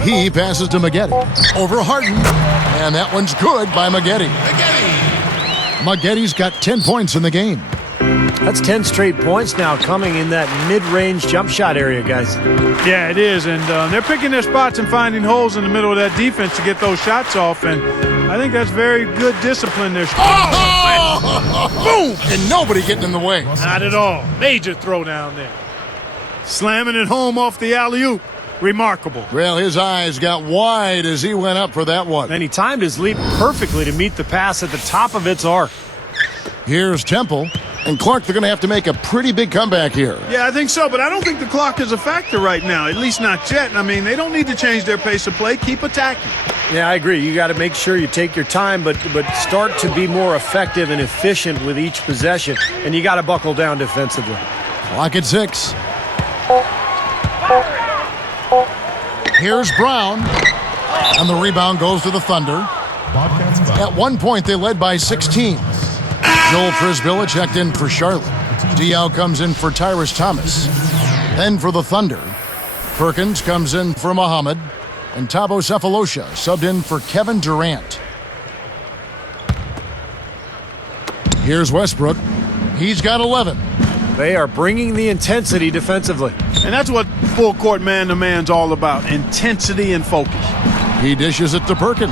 He passes to Maggette. Over Harden. And that one's good by Maggette. Magetti's got 10 points in the game. That's 10 straight points now coming in that mid-range jump shot area, guys. Yeah, it is, and they're picking their spots and finding holes in the middle of that defense to get those shots off, and I think that's very good discipline there. Boom! And nobody getting in the way. Not at all. Major throw down there. Slamming it home off the alley-oop. Remarkable. Well, his eyes got wide as he went up for that one. And he timed his leap perfectly to meet the pass at the top of its arc. Here's Temple. And Clark, they're going to have to make a pretty big comeback here. Yeah, I think so, but I don't think the clock is a factor right now, at least not yet. I mean, they don't need to change their pace of play. Keep attacking. Yeah, I agree. You got to make sure you take your time, but start to be more effective and efficient with each possession, and you got to buckle down defensively. Clock at 6. Here's Brown, and the rebound goes to the Thunder. Bobcats At one point, they led by 16. Joel Prisbilla checked in for Charlotte. Diaw comes in for Tyrus Thomas. Then for the Thunder, Perkins comes in for Muhammad, and Thabo Cephalosha subbed in for Kevin Durant. Here's Westbrook. He's got 11. They are bringing the intensity defensively. And that's what full court man-to-man's all about, intensity and focus. He dishes it to Perkins.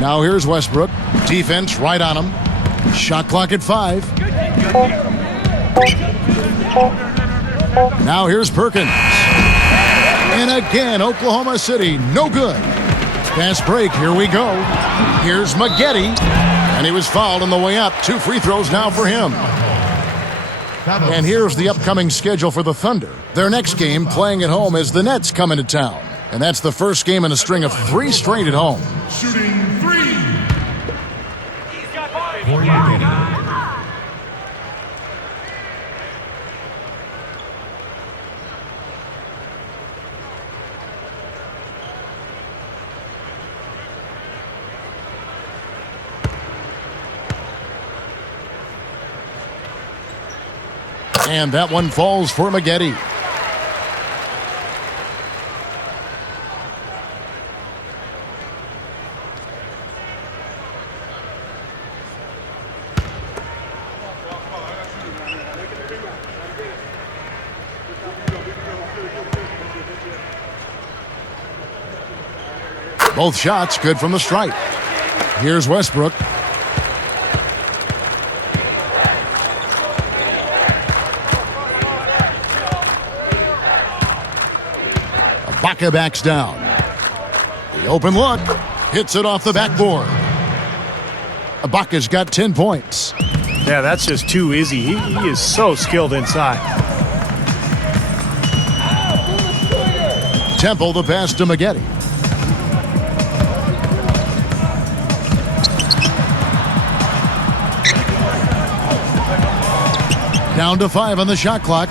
Now here's Westbrook. Defense right on him. Shot clock at 5. Now here's Perkins. And again, Oklahoma City, no good. Fast break, here we go. Here's Maggette. And he was fouled on the way up. 2 free throws now for him. And here's the upcoming schedule for the Thunder. Their next game, playing at home, as the Nets come into town. And that's the first game in a string of 3 straight at home. Shooting 3. Corey Maggette. And that one falls for Maggette. Both shots good from the stripe. Here's Westbrook. Ibaka backs down. The open look. Hits it off the backboard. Ibaka's got 10 points. Yeah, that's just too easy. He is so skilled inside. Temple the pass to Maggette. Down to 5 on the shot clock.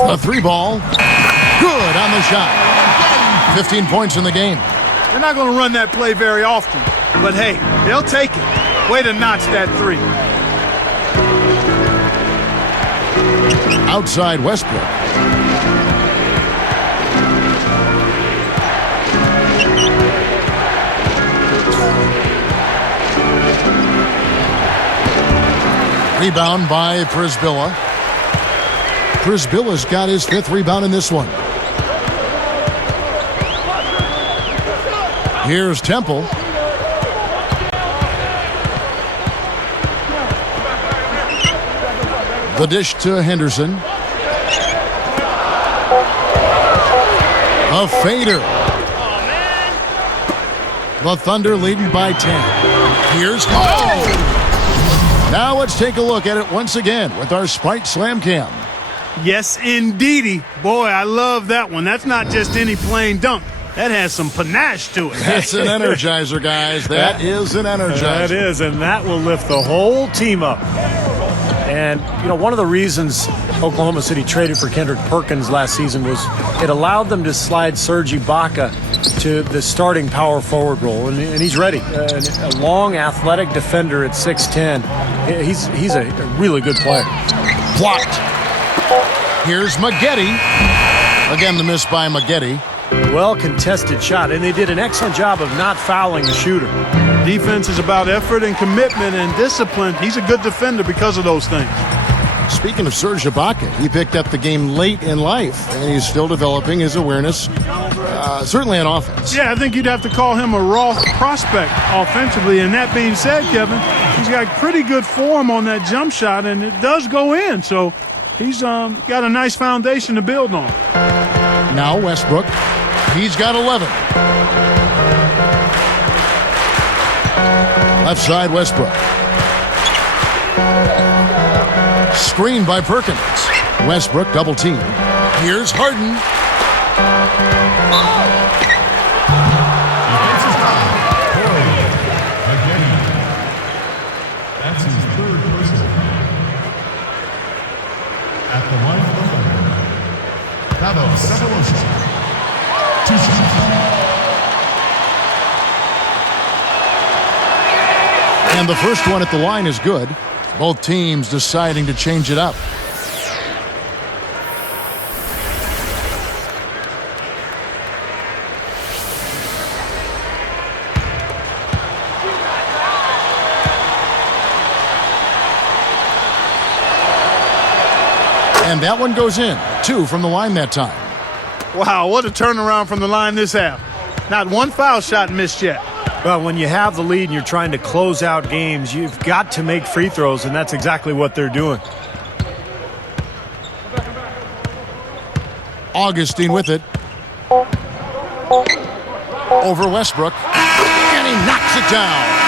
A 3 ball. Good on the shot. 15 points in the game. They're not going to run that play very often. But hey, they'll take it. Way to notch that 3. Outside Westbrook. Rebound by Przybilla. Przbilla's got his 5th rebound in this one. Here's Temple. The dish to Henderson. A fader. The Thunder leading by 10. Here's Now let's take a look at it once again with our Sprite Slam Cam. Yes, indeedy. Boy, I love that one. That's not just any plain dunk. That has some panache to it. That's an energizer, guys. That is an energizer. That is, and that will lift the whole team up. And, you know, one of the reasons Oklahoma City traded for Kendrick Perkins last season was it allowed them to slide Serge Ibaka to the starting power forward role, and he's ready. A long, athletic defender at 6'10". He's a really good player. Blocked. Here's Maggette. Again, the miss by Maggette. Well contested shot, and they did an excellent job of not fouling the shooter. Defense is about effort and commitment and discipline. He's a good defender because of those things. Speaking of Serge Ibaka, he picked up the game late in life, and he's still developing his awareness, certainly on offense. Yeah, I think you'd have to call him a raw prospect offensively. And that being said, Kevin, he's got pretty good form on that jump shot, and it does go in. So he's got a nice foundation to build on. Now Westbrook. He's got 11. Left side, Westbrook. Screen by Perkins. Westbrook double team. Here's Harden. That's his 3rd personal. At the line for the Thunder, Babo Sabalosha. 2 shots. And the first one at the line is good. Both teams deciding to change it up. And that one goes in. 2 from the line that time. Wow, what a turnaround from the line this half. Not one foul shot missed yet. Well, when you have the lead and you're trying to close out games, you've got to make free throws, and that's exactly what they're doing. Augustine with it. Over Westbrook. And he knocks it down.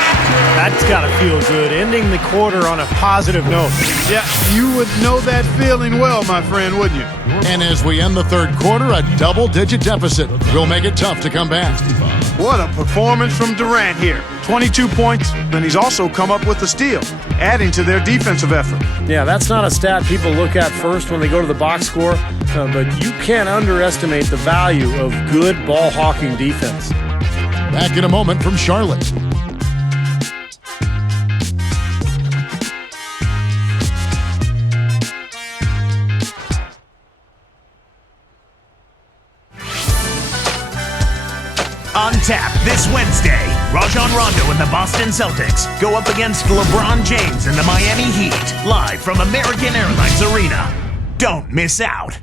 That's got to feel good, ending the quarter on a positive note. Yeah, you would know that feeling well, my friend, wouldn't you? And as we end the third quarter, a double-digit deficit will make it tough to come back. What a performance from Durant here. 22 points, then he's also come up with a steal, adding to their defensive effort. Yeah, that's not a stat people look at first when they go to the box score, but you can't underestimate the value of good ball-hawking defense. Back in a moment from Charlotte. On tap this Wednesday, Rajon Rondo and the Boston Celtics go up against LeBron James and the Miami Heat, live from American Airlines Arena. Don't miss out.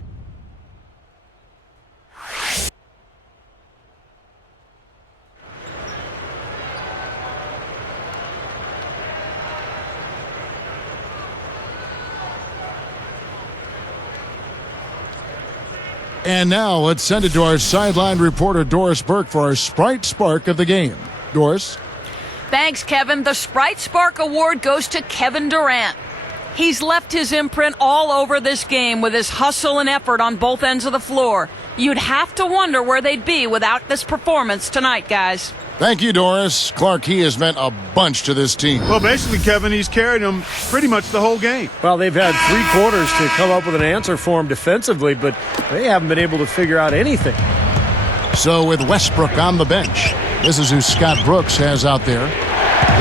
And now let's send it to our sideline reporter, Doris Burke, for our Sprite Spark of the game. Doris? Thanks, Kevin. The Sprite Spark Award goes to Kevin Durant. He's left his imprint all over this game with his hustle and effort on both ends of the floor. You'd have to wonder where they'd be without this performance tonight, guys. Thank you, Doris. Clark, he has meant a bunch to this team. Well, basically, Kevin, he's carried them pretty much the whole game. Well, they've had 3 quarters to come up with an answer for him defensively, but they haven't been able to figure out anything. So with Westbrook on the bench, this is who Scott Brooks has out there.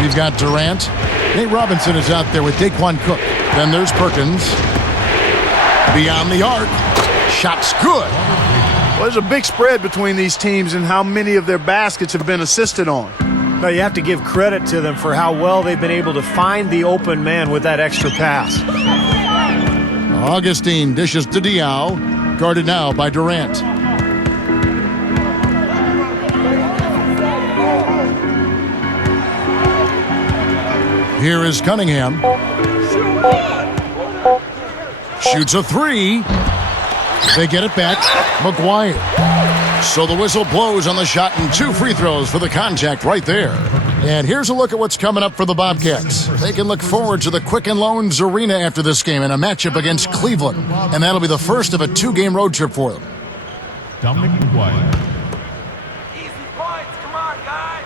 We've got Durant. Nate Robinson is out there with Daquan Cook. Then there's Perkins. Beyond the arc. Shot's good. Well, there's a big spread between these teams and how many of their baskets have been assisted on. But you have to give credit to them for how well they've been able to find the open man with that extra pass. Augustine dishes to Diaw, guarded now by Durant. Here is Cunningham. Shoots a 3. They get it back. McGuire. So the whistle blows on the shot and 2 free throws for the contact right there. And here's a look at what's coming up for the Bobcats. They can look forward to the Quicken Loans Arena after this game in a matchup against Cleveland. And that'll be the first of a 2-game road trip for them. Dominic McGuire. Easy points. Come on, guys.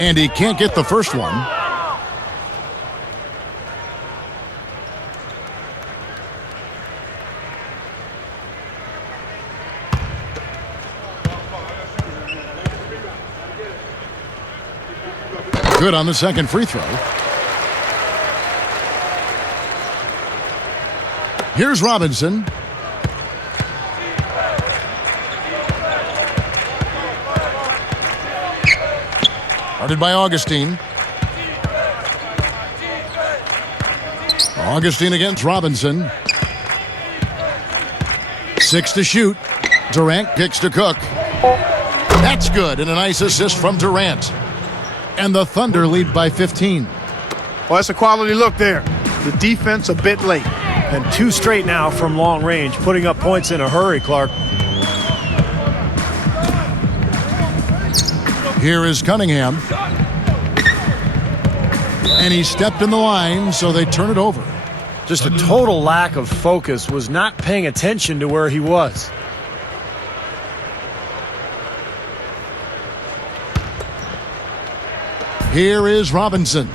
And he can't get the first one. Good on the second free throw. Here's Robinson. Guarded by Augustine. Augustine against Robinson. 6 to shoot. Durant kicks to Cook. That's good, and a nice assist from Durant. And the Thunder lead by 15. Well, that's a quality look there. The defense a bit late. And 2 straight now from long range, putting up points in a hurry, Clark. Here is Cunningham. And he stepped in the line, so they turn it over. Just a total lack of focus, was not paying attention to where he was. Here is Robinson.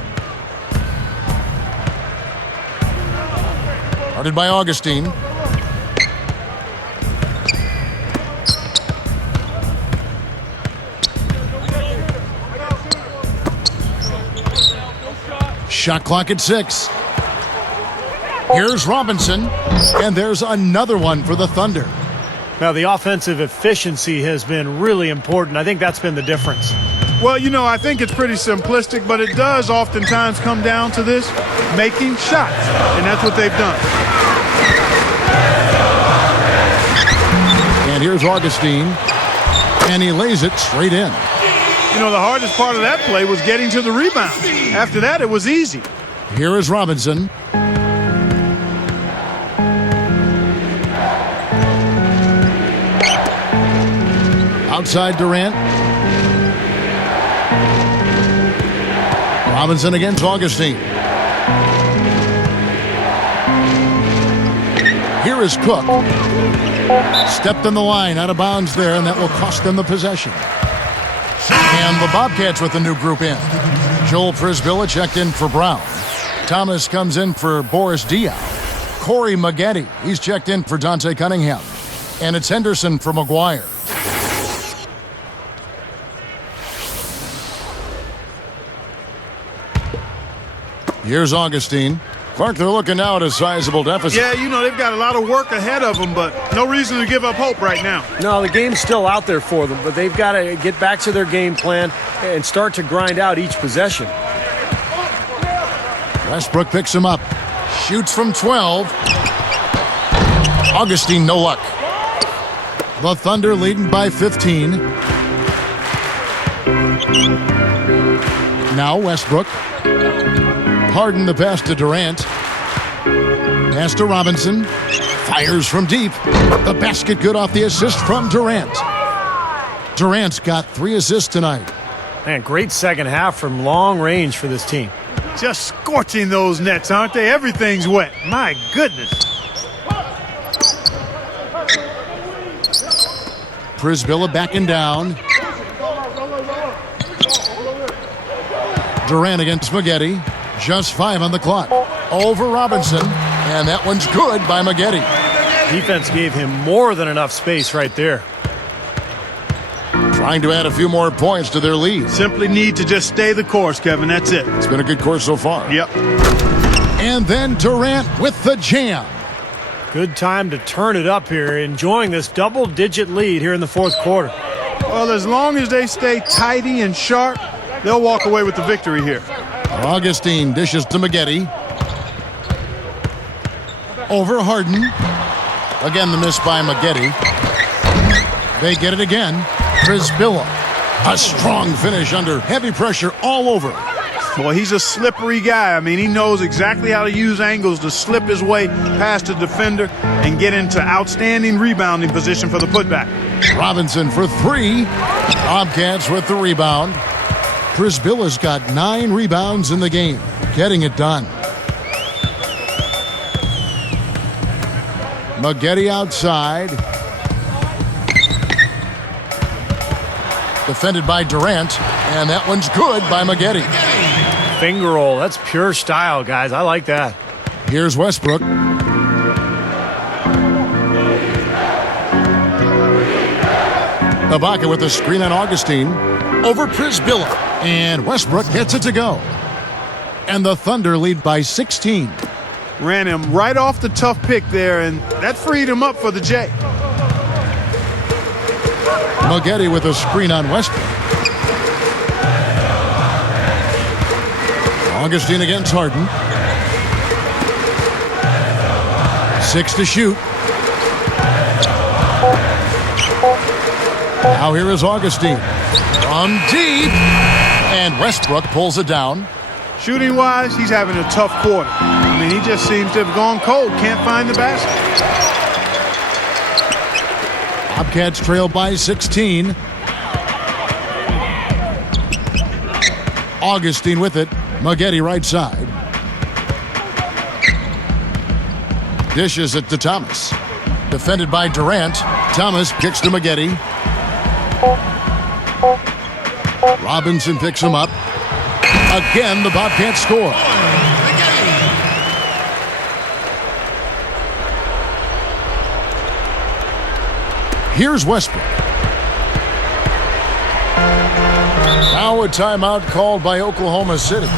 Guarded by Augustine. Shot clock at 6. Here's Robinson, and there's another one for the Thunder. Now, the offensive efficiency has been really important. I think that's been the difference. Well, you know, I think it's pretty simplistic, but it does oftentimes come down to this, making shots. And that's what they've done. And here's Augustine. And he lays it straight in. You know, the hardest part of that play was getting to the rebound. After that, it was easy. Here is Robinson. Outside Durant. Robinson against Augustine. Here is Cook. Stepped on the line, out of bounds there, and that will cost them the possession. And the Bobcats with the new group in. Joel Prisbilla checked in for Brown. Thomas comes in for Boris Diaw. Corey Maggette, he's checked in for Dante Cunningham. And it's Henderson for McGuire. Here's Augustine. Clark, they're looking now at a sizable deficit. Yeah, you know, they've got a lot of work ahead of them, but no reason to give up hope right now. No, the game's still out there for them, but they've got to get back to their game plan and start to grind out each possession. Westbrook picks him up. Shoots from 12. Augustine, no luck. The Thunder leading by 15. Now Westbrook. Harden the pass to Durant. Pass to Robinson. Fires from deep. The basket good off the assist from Durant. Durant's got 3 assists tonight. Man, great second half from long range for this team. Just scorching those nets, aren't they? Everything's wet. My goodness. Prisbilla backing down. Durant against Maggette. Just 5 on the clock. Over Robinson. And that one's good by Maggette. Defense gave him more than enough space right there. Trying to add a few more points to their lead. Simply need to just stay the course, Kevin. That's it. It's been a good course so far. Yep. And then Durant with the jam. Good time to turn it up here, enjoying this double-digit lead here in the fourth quarter. Well, as long as they stay tidy and sharp, they'll walk away with the victory here. Augustine dishes to Maggette. Over Harden. Again, the miss by Maggette. They get it again. Prisbilla. A strong finish under heavy pressure all over. Well, he's a slippery guy. I mean, he knows exactly how to use angles to slip his way past the defender and get into outstanding rebounding position for the putback. Robinson for 3. Bobcats with the rebound. Prisbilla's got 9 rebounds in the game, getting it done. Maggette outside. Defended by Durant, and that one's good by Maggette. Finger roll, that's pure style, guys. I like that. Here's Westbrook. Ibaka with a screen on Augustine. Over Prisbilla. And Westbrook gets it to go. And the Thunder lead by 16. Ran him right off the tough pick there, and that freed him up for the J. Maggette with a screen on Westbrook. Augustine against Harden. 6 to shoot. Now here is Augustine. From deep. And Westbrook pulls it down. Shooting-wise, he's having a tough quarter. I mean, he just seems to have gone cold. Can't find the basket. Bobcats trail by 16. Augustine with it. Maggette right side. Dishes it to Thomas. Defended by Durant. Thomas kicks to Maggette. Robinson picks him up. Again, the Bobcats score. Here's Westbrook. Now a timeout called by Oklahoma City.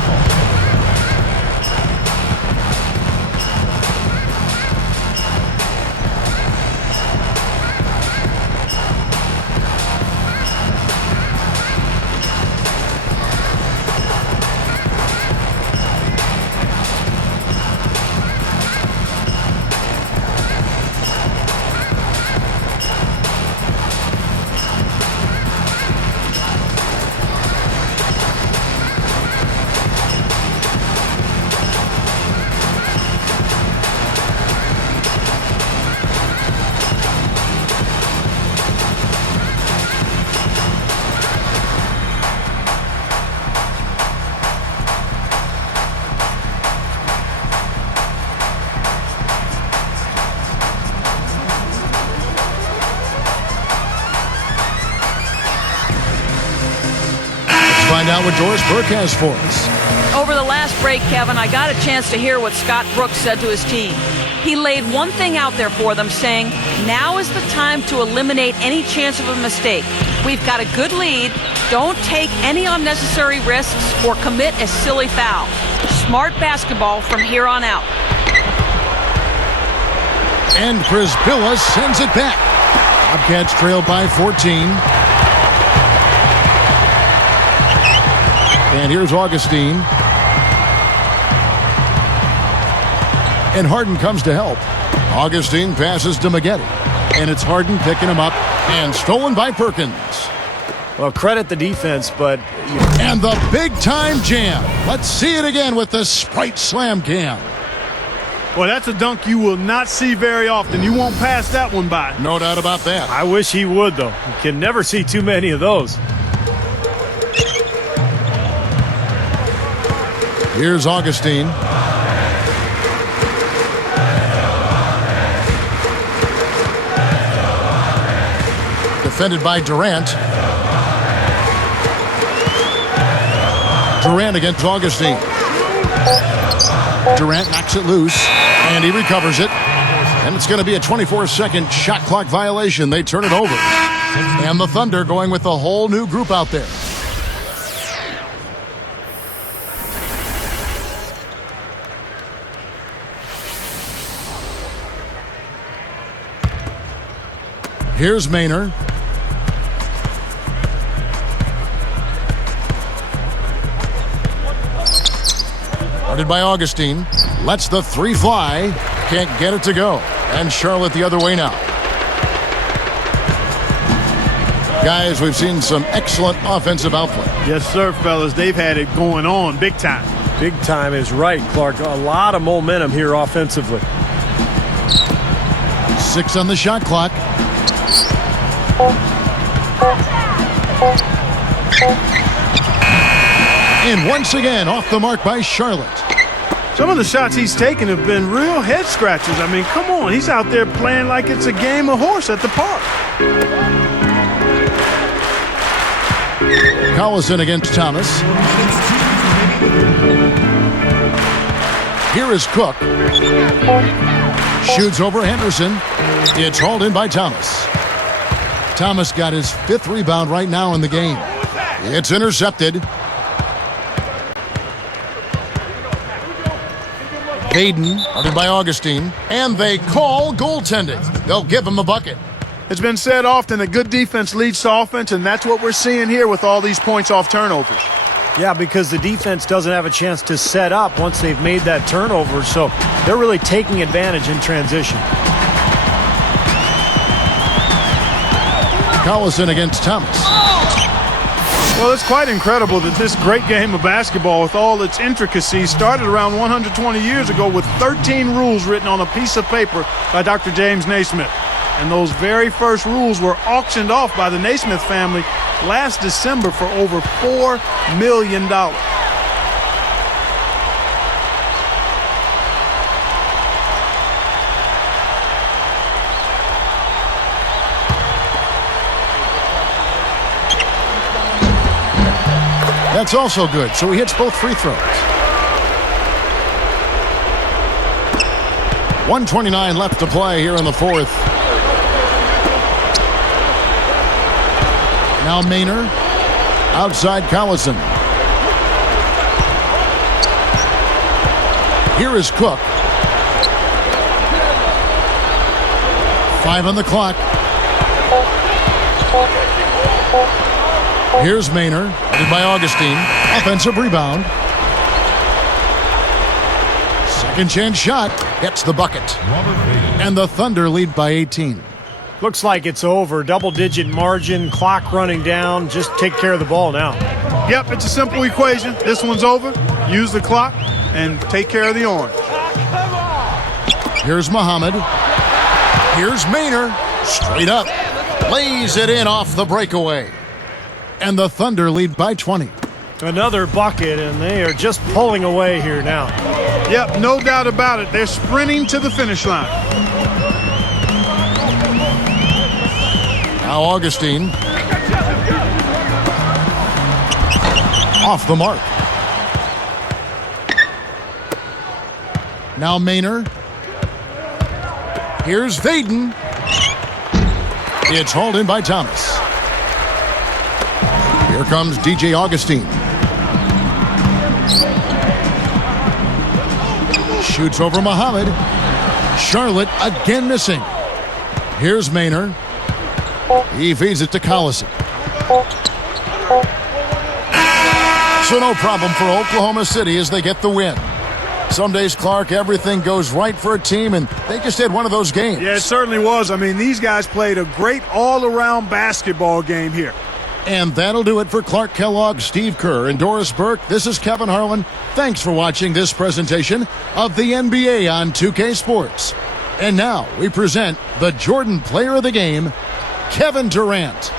out what Doris Burke has for us. Over the last break, Kevin, I got a chance to hear what Scott Brooks said to his team. He laid one thing out there for them, saying, now is the time to eliminate any chance of a mistake. We've got a good lead. Don't take any unnecessary risks or commit a silly foul. Smart basketball from here on out. And Prisbilla sends it back. Bobcats trail by 14. And here's Augustine. And Harden comes to help. Augustine passes to Maggette. And it's Harden picking him up. And stolen by Perkins. Well, credit the defense, but... And the big-time jam. Let's see it again with the Sprite Slam Cam. Well, that's a dunk you will not see very often. You won't pass that one by. No doubt about that. I wish he would, though. You can never see too many of those. Here's Augustine. Defended by Durant. Durant against Augustine. Durant knocks it loose, and he recovers it. And it's going to be a 24-second shot clock violation. They turn it over. And the Thunder going with a whole new group out there. Here's Maynard. Guarded by Augustine. Lets the three fly. Can't get it to go. And Charlotte the other way now. Guys, we've seen some excellent offensive output. Yes, sir, fellas. They've had it going on big time. Big time is right, Clark. A lot of momentum here offensively. 6 on the shot clock. And once again, off the mark by Charlotte. Some of the shots he's taken have been real head scratchers. I mean, come on. He's out there playing like it's a game of horse at the park. Collison against Thomas. Here is Cook. Shoots over Henderson. It's hauled in by Thomas. Thomas got his 5th rebound right now in the game. It's intercepted. Hayden, guarded by Augustine, and they call goaltending. They'll give him a bucket. It's been said often that good defense leads to offense, and that's what we're seeing here with all these points off turnovers. Yeah, because the defense doesn't have a chance to set up once they've made that turnover, so they're really taking advantage in transition. Collison against Thomas. Well, it's quite incredible that this great game of basketball, with all its intricacies, started around 120 years ago with 13 rules written on a piece of paper by Dr. James Naismith. And those very first rules were auctioned off by the Naismith family last December for over $4 million. That's also good, so he hits both free throws. 1:29 left to play here in the 4th. Now Maynard, outside Collison. Here is Cook. 5 on the clock. Here's Maynard, headed by Augustine. Offensive rebound. Second chance shot. Gets the bucket. And the Thunder lead by 18. Looks like it's over. Double-digit margin, clock running down. Just take care of the ball now. Yep, it's a simple equation. This one's over. Use the clock and take care of the orange. Here's Muhammad. Here's Maynard. Straight up. Lays it in off the breakaway. And the Thunder lead by 20. Another bucket, and they are just pulling away here now. Yep, no doubt about it. They're sprinting to the finish line. Now Augustine. Off the mark. Now Maynor. Here's Vaden. It's hauled in by Thomas. Here comes DJ Augustine. Shoots over Muhammad. Charlotte again missing. Here's Maynor. He feeds it to Collison. So no problem for Oklahoma City as they get the win. Some days, Clark, everything goes right for a team, and they just had one of those games. Yeah, it certainly was. I mean, these guys played a great all-around basketball game here. And that'll do it for Clark Kellogg, Steve Kerr, and Doris Burke. This is Kevin Harlan. Thanks for watching this presentation of the NBA on 2K Sports. And now we present the Jordan Player of the Game, Kevin Durant.